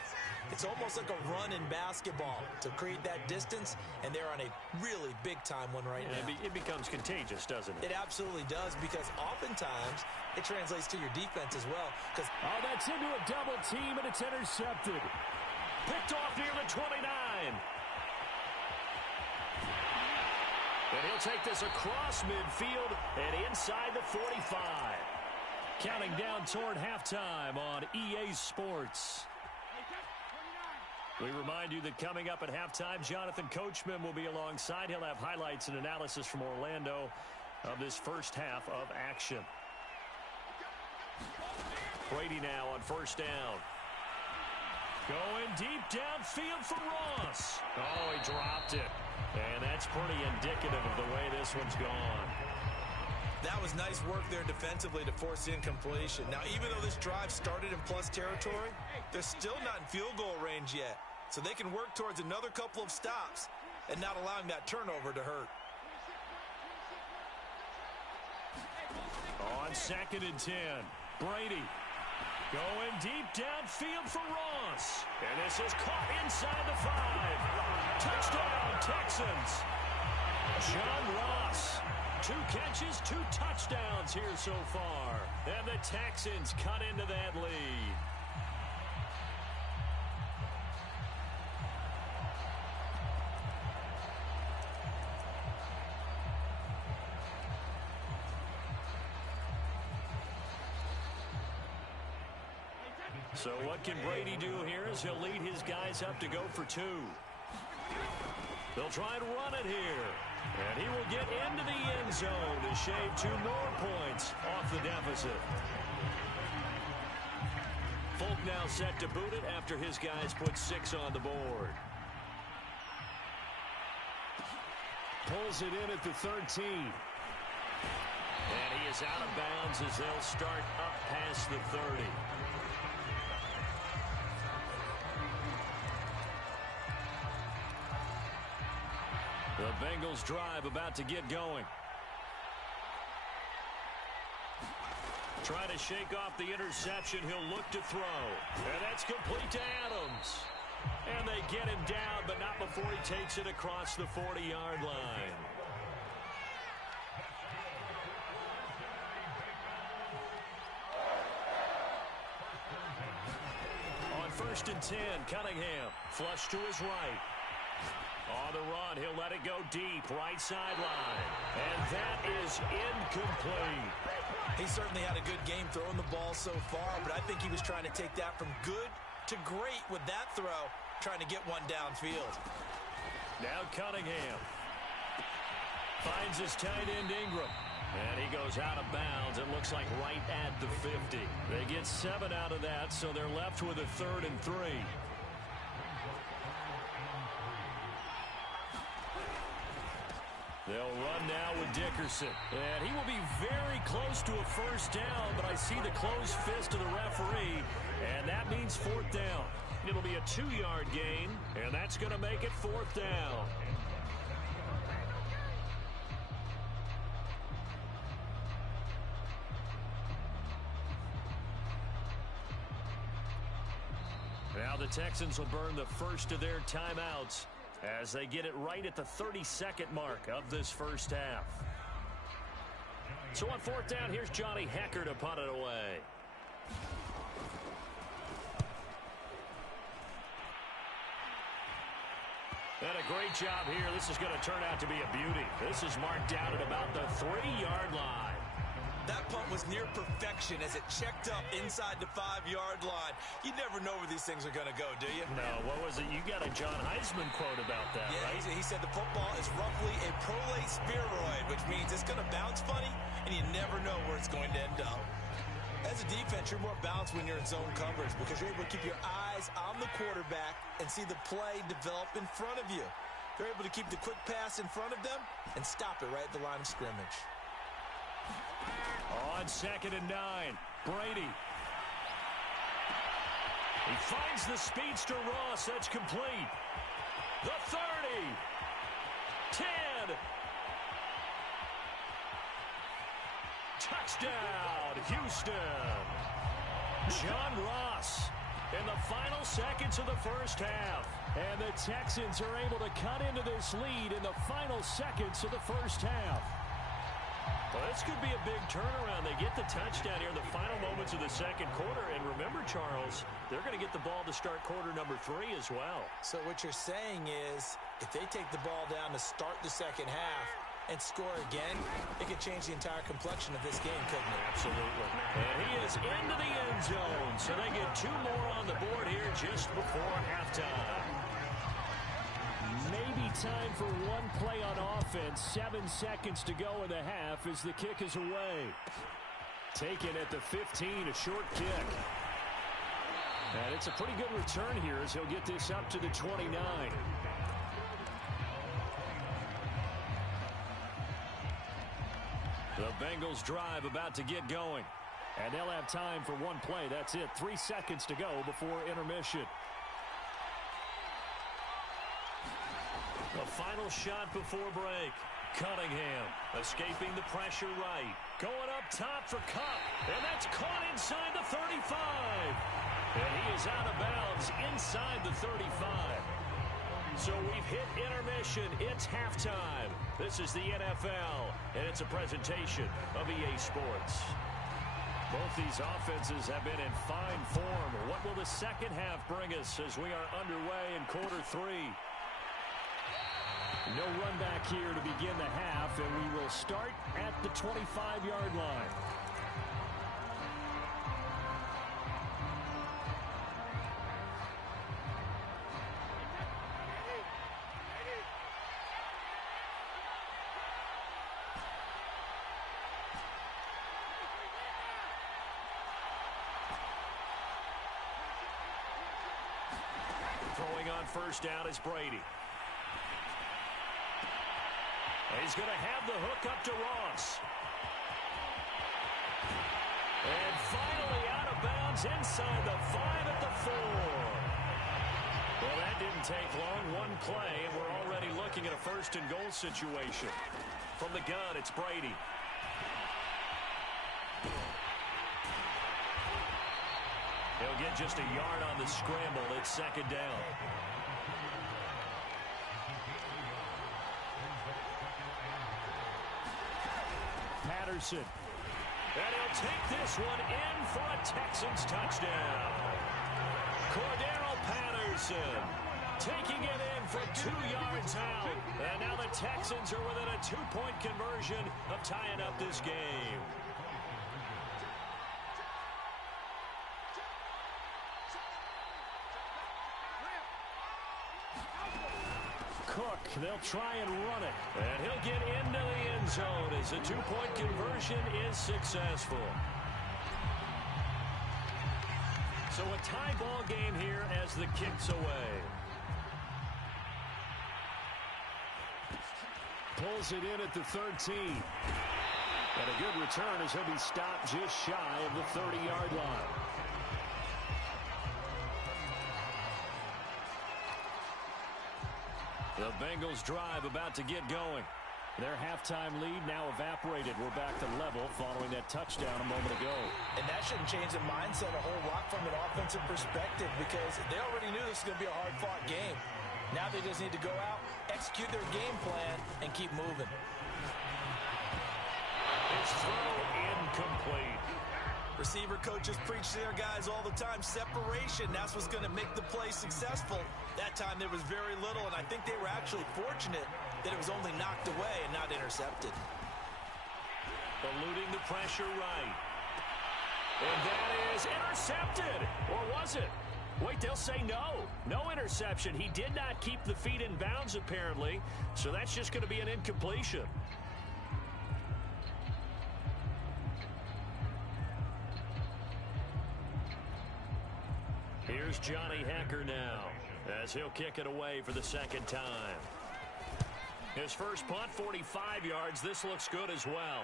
it's almost like a run in basketball to create that distance, and they're on a really big-time one right now. It becomes contagious, doesn't it? It absolutely does, because oftentimes it translates to your defense as well. Oh, that's into a double team, and it's intercepted. Picked off near the 29. And he'll take this across midfield and inside the 45. Counting down toward halftime on EA Sports. We remind you that coming up at halftime, Jonathan Coachman will be alongside. He'll have highlights and analysis from Orlando of this first half of action. Brady now on first down. Going deep downfield for Ross. Oh, he dropped it. And that's pretty indicative of the way this one's gone. That was nice work there defensively to force incompletion. Now, even though this drive started in plus territory, they're still not in field goal range yet. So they can work towards another couple of stops and not allowing that turnover to hurt. On 2nd and 10, Brady going deep downfield for Ross. And this is caught inside the 5. Touchdown, Texans. John Ross. 2 catches, 2 touchdowns here so far. And the Texans cut into that lead. So what can Brady do here as he'll lead his guys up to go for 2. They'll try and run it here. And he will get into the end zone to shave 2 more points off the deficit. Folk now set to boot it after his guys put 6 on the board. Pulls it in at the 13. And he is out of bounds as they'll start up past the 30. The Bengals drive about to get going. Trying to shake off the interception. He'll look to throw. And that's complete to Adams. And they get him down, but not before he takes it across the 40-yard line. On 1st and 10, Cunningham. Flush to his right. On the run, he'll let it go deep, right sideline. And that is incomplete. He certainly had a good game throwing the ball so far, but I think he was trying to take that from good to great with that throw, trying to get one downfield. Now Cunningham finds his tight end Ingram. And he goes out of bounds. It looks like right at the 50. They get 7 out of that, so they're left with a 3rd and 3. They'll run now with Dickerson. And he will be very close to a first down, but I see the closed fist of the referee, and that means 4th down. It'll be a 2-yard gain, and that's going to make it 4th down. Now the Texans will burn the first of their timeouts as they get it right at the 32nd mark of this first half. So on 4th down, here's Johnny Hekker to punt it away. And a great job here. This is going to turn out to be a beauty. This is marked down at about the 3-yard line. That punt was near perfection as it checked up inside the 5-yard line. You never know where these things are going to go, do you? No, what was it? You got a John Heisman quote about that, right? He said the football is roughly a prolate spheroid, which means it's going to bounce funny, and you never know where it's going to end up. As a defense, you're more balanced when you're in zone coverage because you're able to keep your eyes on the quarterback and see the play develop in front of you. You're able to keep the quick pass in front of them and stop it right at the line of scrimmage. On 2nd and 9, Brady. He finds the speedster Ross. That's complete. The 30. 10. Touchdown, Houston. John Ross in the final seconds of the first half. And the Texans are able to cut into this lead in the final seconds of the first half. Well, this could be a big turnaround. They get the touchdown here in the final moments of the second quarter. And remember, Charles, they're going to get the ball to start quarter number 3 as well. So what you're saying is if they take the ball down to start the second half, and score again, it could change the entire complexion of this game, couldn't it? Absolutely. And he is into the end zone, so they get 2 more on the board here just before halftime. Maybe time for one play on offense. 7 seconds to go in the half as the kick is away. Taken at the 15, a short kick. And it's a pretty good return here as he'll get this up to the 29. The Bengals drive about to get going. And they'll have time for one play. That's it. 3 seconds to go before intermission. The final shot before break. Cunningham escaping the pressure right. Going up top for Kupp. And that's caught inside the 35. And he is out of bounds inside the 35. So we've hit intermission. It's halftime. This is the NFL, and it's a presentation of EA Sports. Both these offenses have been in fine form. What will the second half bring us as we are underway in quarter 3? No run back here to begin the half, and we will start at the 25-yard line. Throwing on first down is Brady. He's going to have the hook up to Ross. And finally out of bounds inside the 5 at the 4. Well, that didn't take long. One play, and we're already looking at a first and goal situation. From the gun, it's Brady. He'll get just a yard on the scramble. It's second down. Patterson. And he'll take this one in for a Texans touchdown. Cordero Patterson taking it in from 2 yards out. And now the Texans are within a 2-point conversion of tying up this game. Cook, they'll try and run it. And he'll get into the end zone as the 2-point conversion is successful. So a tie ball game here as the kick's away. Pulls it in at the 13. And a good return as he'll be stopped just shy of the 30-yard line. The Bengals drive about to get going. Their halftime lead now evaporated. We're back to level following that touchdown a moment ago. And that shouldn't change the mindset a whole lot from an offensive perspective because they already knew this was going to be a hard-fought game. Now they just need to go out, execute their game plan, and keep moving. His throw incomplete. Receiver coaches preach to their guys all the time. Separation, that's what's going to make the play successful. That time there was very little, and I think they were actually fortunate that it was only knocked away and not intercepted. Eluding the pressure right. And that is intercepted. Or was it? Wait, they'll say no. No interception. He did not keep the feet in bounds, apparently. So that's just going to be an incompletion. Here's Johnny Hekker now as he'll kick it away for the second time. His first punt, 45 yards. This looks good as well.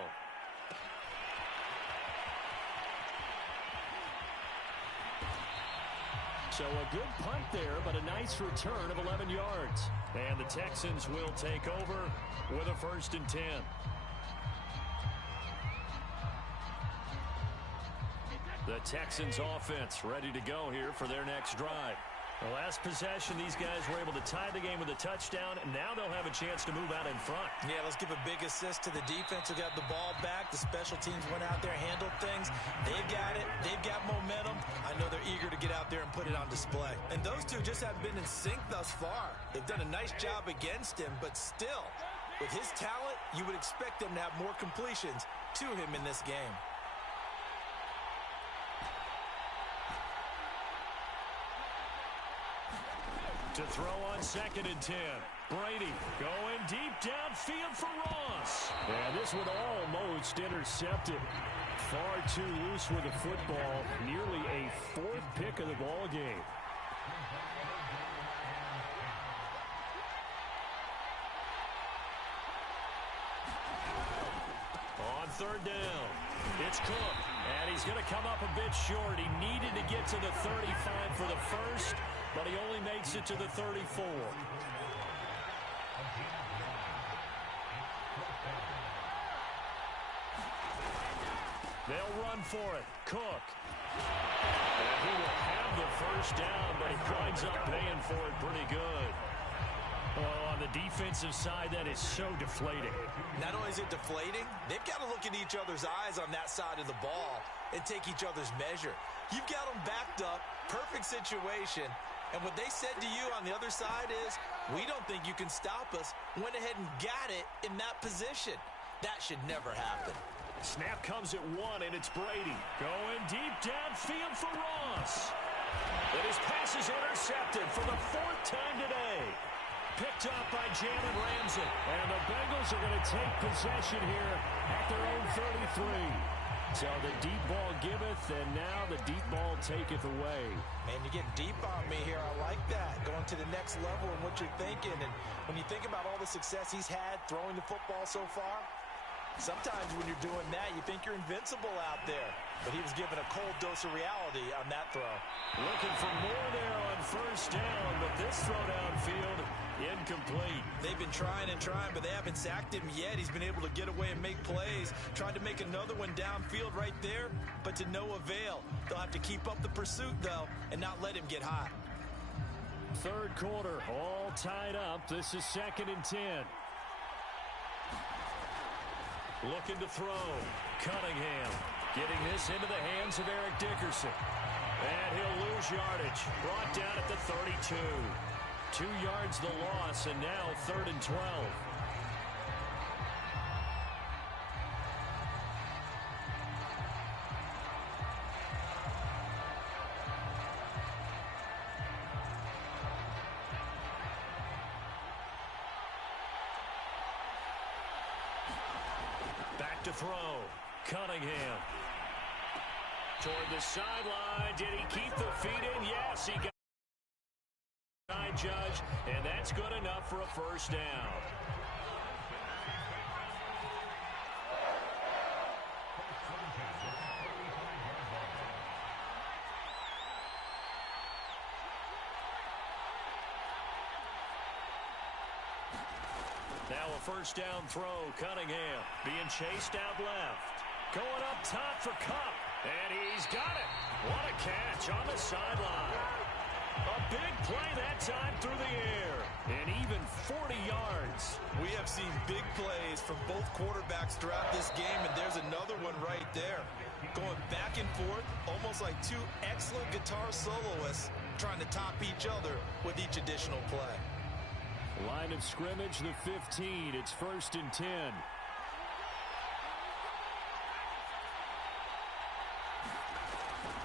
So a good punt there, but a nice return of 11 yards. And the Texans will take over with a 1st and 10. The Texans offense ready to go here for their next drive. The last possession, these guys were able to tie the game with a touchdown, and now they'll have a chance to move out in front. Yeah, let's give a big assist to the defense who got the ball back. The special teams went out there, handled things. They've got it. They've got momentum. I know they're eager to get out there and put it on display. And those two just haven't been in sync thus far. They've done a nice job against him, but still, With his talent, you would expect them to have more completions to him in this game. To throw on 2nd and 10. Brady going deep downfield for Ross. And this one almost intercepted. Far too loose with the football. Nearly a 4th pick of the ball game. On 3rd down, it's Cook. And he's going to come up a bit short. He needed to get to the 35 for the first, but he only makes it to the 34. They'll run for it. Cook. And he will have the first down, but he winds up paying for it pretty good. Oh, on the defensive side, that is so deflating. Not only is it deflating, they've got to look in each other's eyes on that side of the ball and take each other's measure. You've got them backed up, perfect situation, and what they said to you on the other side is, we don't think you can stop us. Went ahead and got it in that position. That should never happen. Snap comes at 1, and it's Brady. Going deep downfield for Ross. And his pass is intercepted for the 4th time today. Picked up by Jalen Ramsey. And the Bengals are going to take possession here at their own 33. So the deep ball giveth, and now the deep ball taketh away. Man, you're getting deep on me here. I like that. Going to the next level in what you're thinking. And when you think about all the success he's had throwing the football so far, sometimes when you're doing that, you think you're invincible out there. But he was given a cold dose of reality on that throw. Looking for more there on 1st down, but this throw downfield, incomplete. They've been trying and trying, but they haven't sacked him yet. He's been able to get away and make plays. Tried to make another one downfield right there, but to no avail. They'll have to keep up the pursuit, though, and not let him get hot. 3rd quarter, all tied up. This is 2nd and 10. Looking to throw. Cunningham getting this into the hands of Eric Dickerson. And he'll lose yardage. Brought down at the 32. 2 yards the loss, and now 3rd and 12. Back to throw. Cunningham. Toward the sideline. Did he keep the feet in? Yes, he got judge, and that's good enough for a first down. Now a first down throw. Cunningham being chased out left. Going up top for Kupp. And he's got it. What a catch on the sideline. A big play that time through the air. And even 40 yards. We have seen big plays from both quarterbacks throughout this game, and there's another one right there. Going back and forth, almost like two excellent guitar soloists trying to top each other with each additional play. Line of scrimmage, the 15. It's 1st and 10.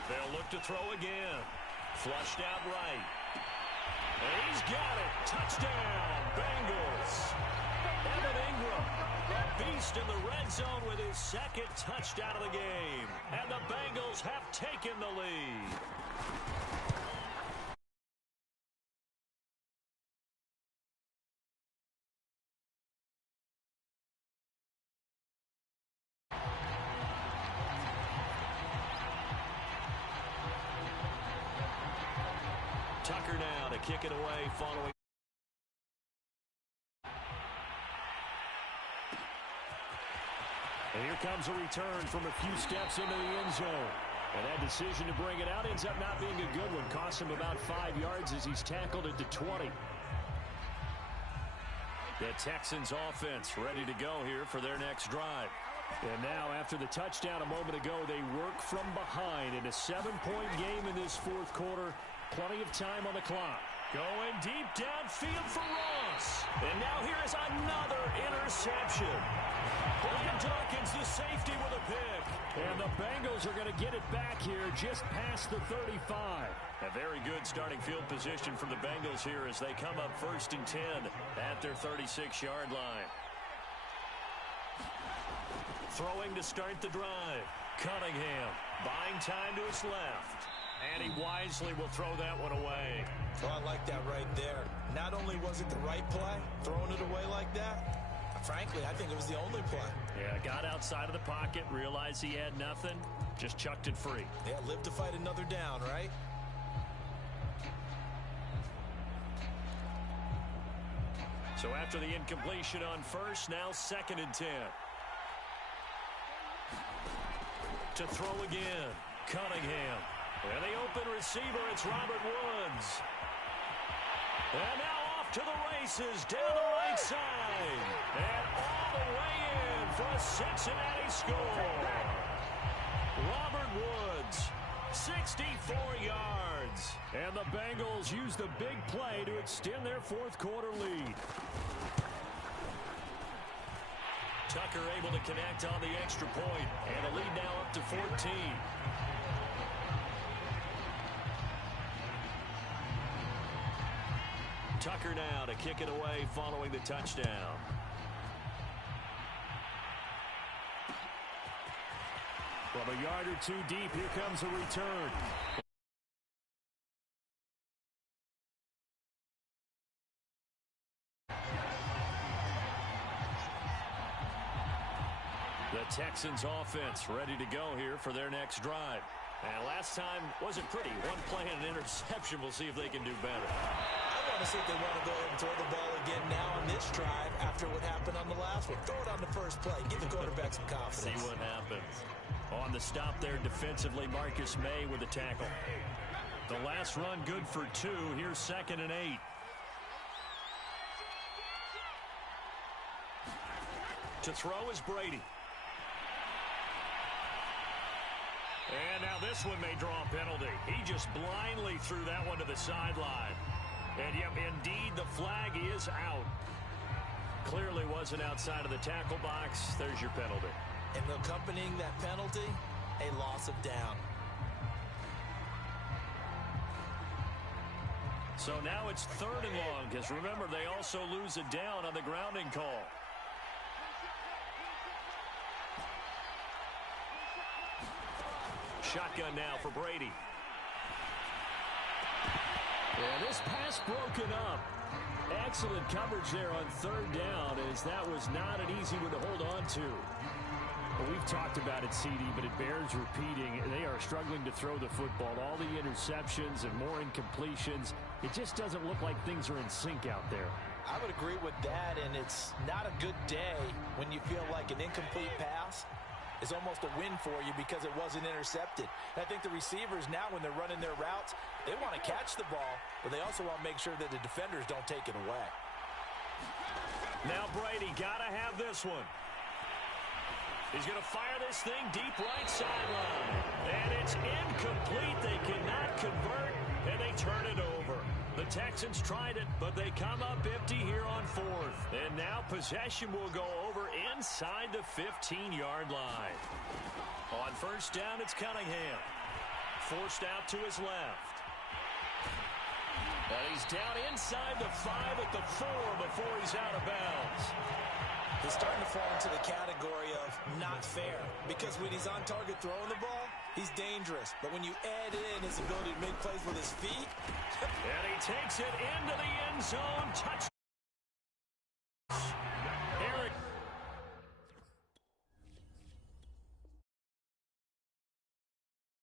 They'll look to throw again. Flushed out right. And he's got it. Touchdown, Bengals. Evan Ingram, a beast in the red zone with his 2nd touchdown of the game. And the Bengals have taken the lead. Tucker now to kick it away following. And here comes a return from a few steps into the end zone. And that decision to bring it out ends up not being a good one. Costs him about 5 yards as he's tackled at the 20. The Texans offense ready to go here for their next drive. And now after the touchdown a moment ago, they work from behind in a 7-point game in this 4th quarter. Plenty of time on the clock. Going deep downfield for Ross. And now here is another interception. Brian Dawkins, the safety, with a pick. And the Bengals are going to get it back here just past the 35. A very good starting field position from the Bengals here as they come up 1st and 10 at their 36-yard line. Throwing to start the drive. Cunningham buying time to his left. And he wisely will throw that one away. Oh, I like that right there. Not only was it the right play, throwing it away like that, frankly, I think it was the only play. Yeah, got outside of the pocket, realized he had nothing, just chucked it free. Yeah, live to fight another down, right? So after the incompletion on first, now 2nd and 10. To throw again, Cunningham. And the open receiver, it's Robert Woods. And now off to the races, down the right side. And all the way in for a Cincinnati score. Robert Woods, 64 yards. And the Bengals use the big play to extend their 4th quarter lead. Tucker able to connect on the extra point. And the lead now up to 14. Tucker now to kick it away following the touchdown. From a yard or two deep, here comes a return. The Texans offense ready to go here for their next drive. And last time wasn't pretty. One play and an interception. We'll see if they can do better. I want to see if they want to go ahead and throw the ball again now on this drive after what happened on the last one. Throw it on the first play. Give the quarterback some confidence. See what happens. On the stop there defensively, Marcus May with the tackle. The last run good for 2. Here's 2nd and 8. To throw is Brady. And now this one may draw a penalty. He just blindly threw that one to the sideline. And yep, indeed, the flag is out. Clearly wasn't outside of the tackle box. There's your penalty. And accompanying that penalty, a loss of down. So now it's 3rd and long, because remember, they also lose a down on the grounding call. Shotgun now for Brady. And this pass broken up. Excellent coverage there on 3rd down, as that was not an easy one to hold on to. Well, we've talked about it, CD, but it bears repeating. They are struggling to throw the football. All the interceptions and more incompletions. It just doesn't look like things are in sync out there. I would agree with that, and it's not a good day when you feel like an incomplete pass is almost a win for you because it wasn't intercepted. And I think the receivers now, when they're running their routes, they want to catch the ball, but they also want to make sure that the defenders don't take it away. Now Brady got to have this one. He's going to fire this thing deep right sideline. And it's incomplete. They cannot convert, and they turn it over. The Texans tried it, but they come up empty here on 4th. And now possession will go over inside the 15-yard line. On 1st down, it's Cunningham. Forced out to his left. And he's down inside the 5 at the 4 before he's out of bounds. He's starting to fall into the category of not fair, because when he's on target throwing the ball, he's dangerous. But when you add in his ability to make plays with his feet, and he takes it into the end zone. Touchdown.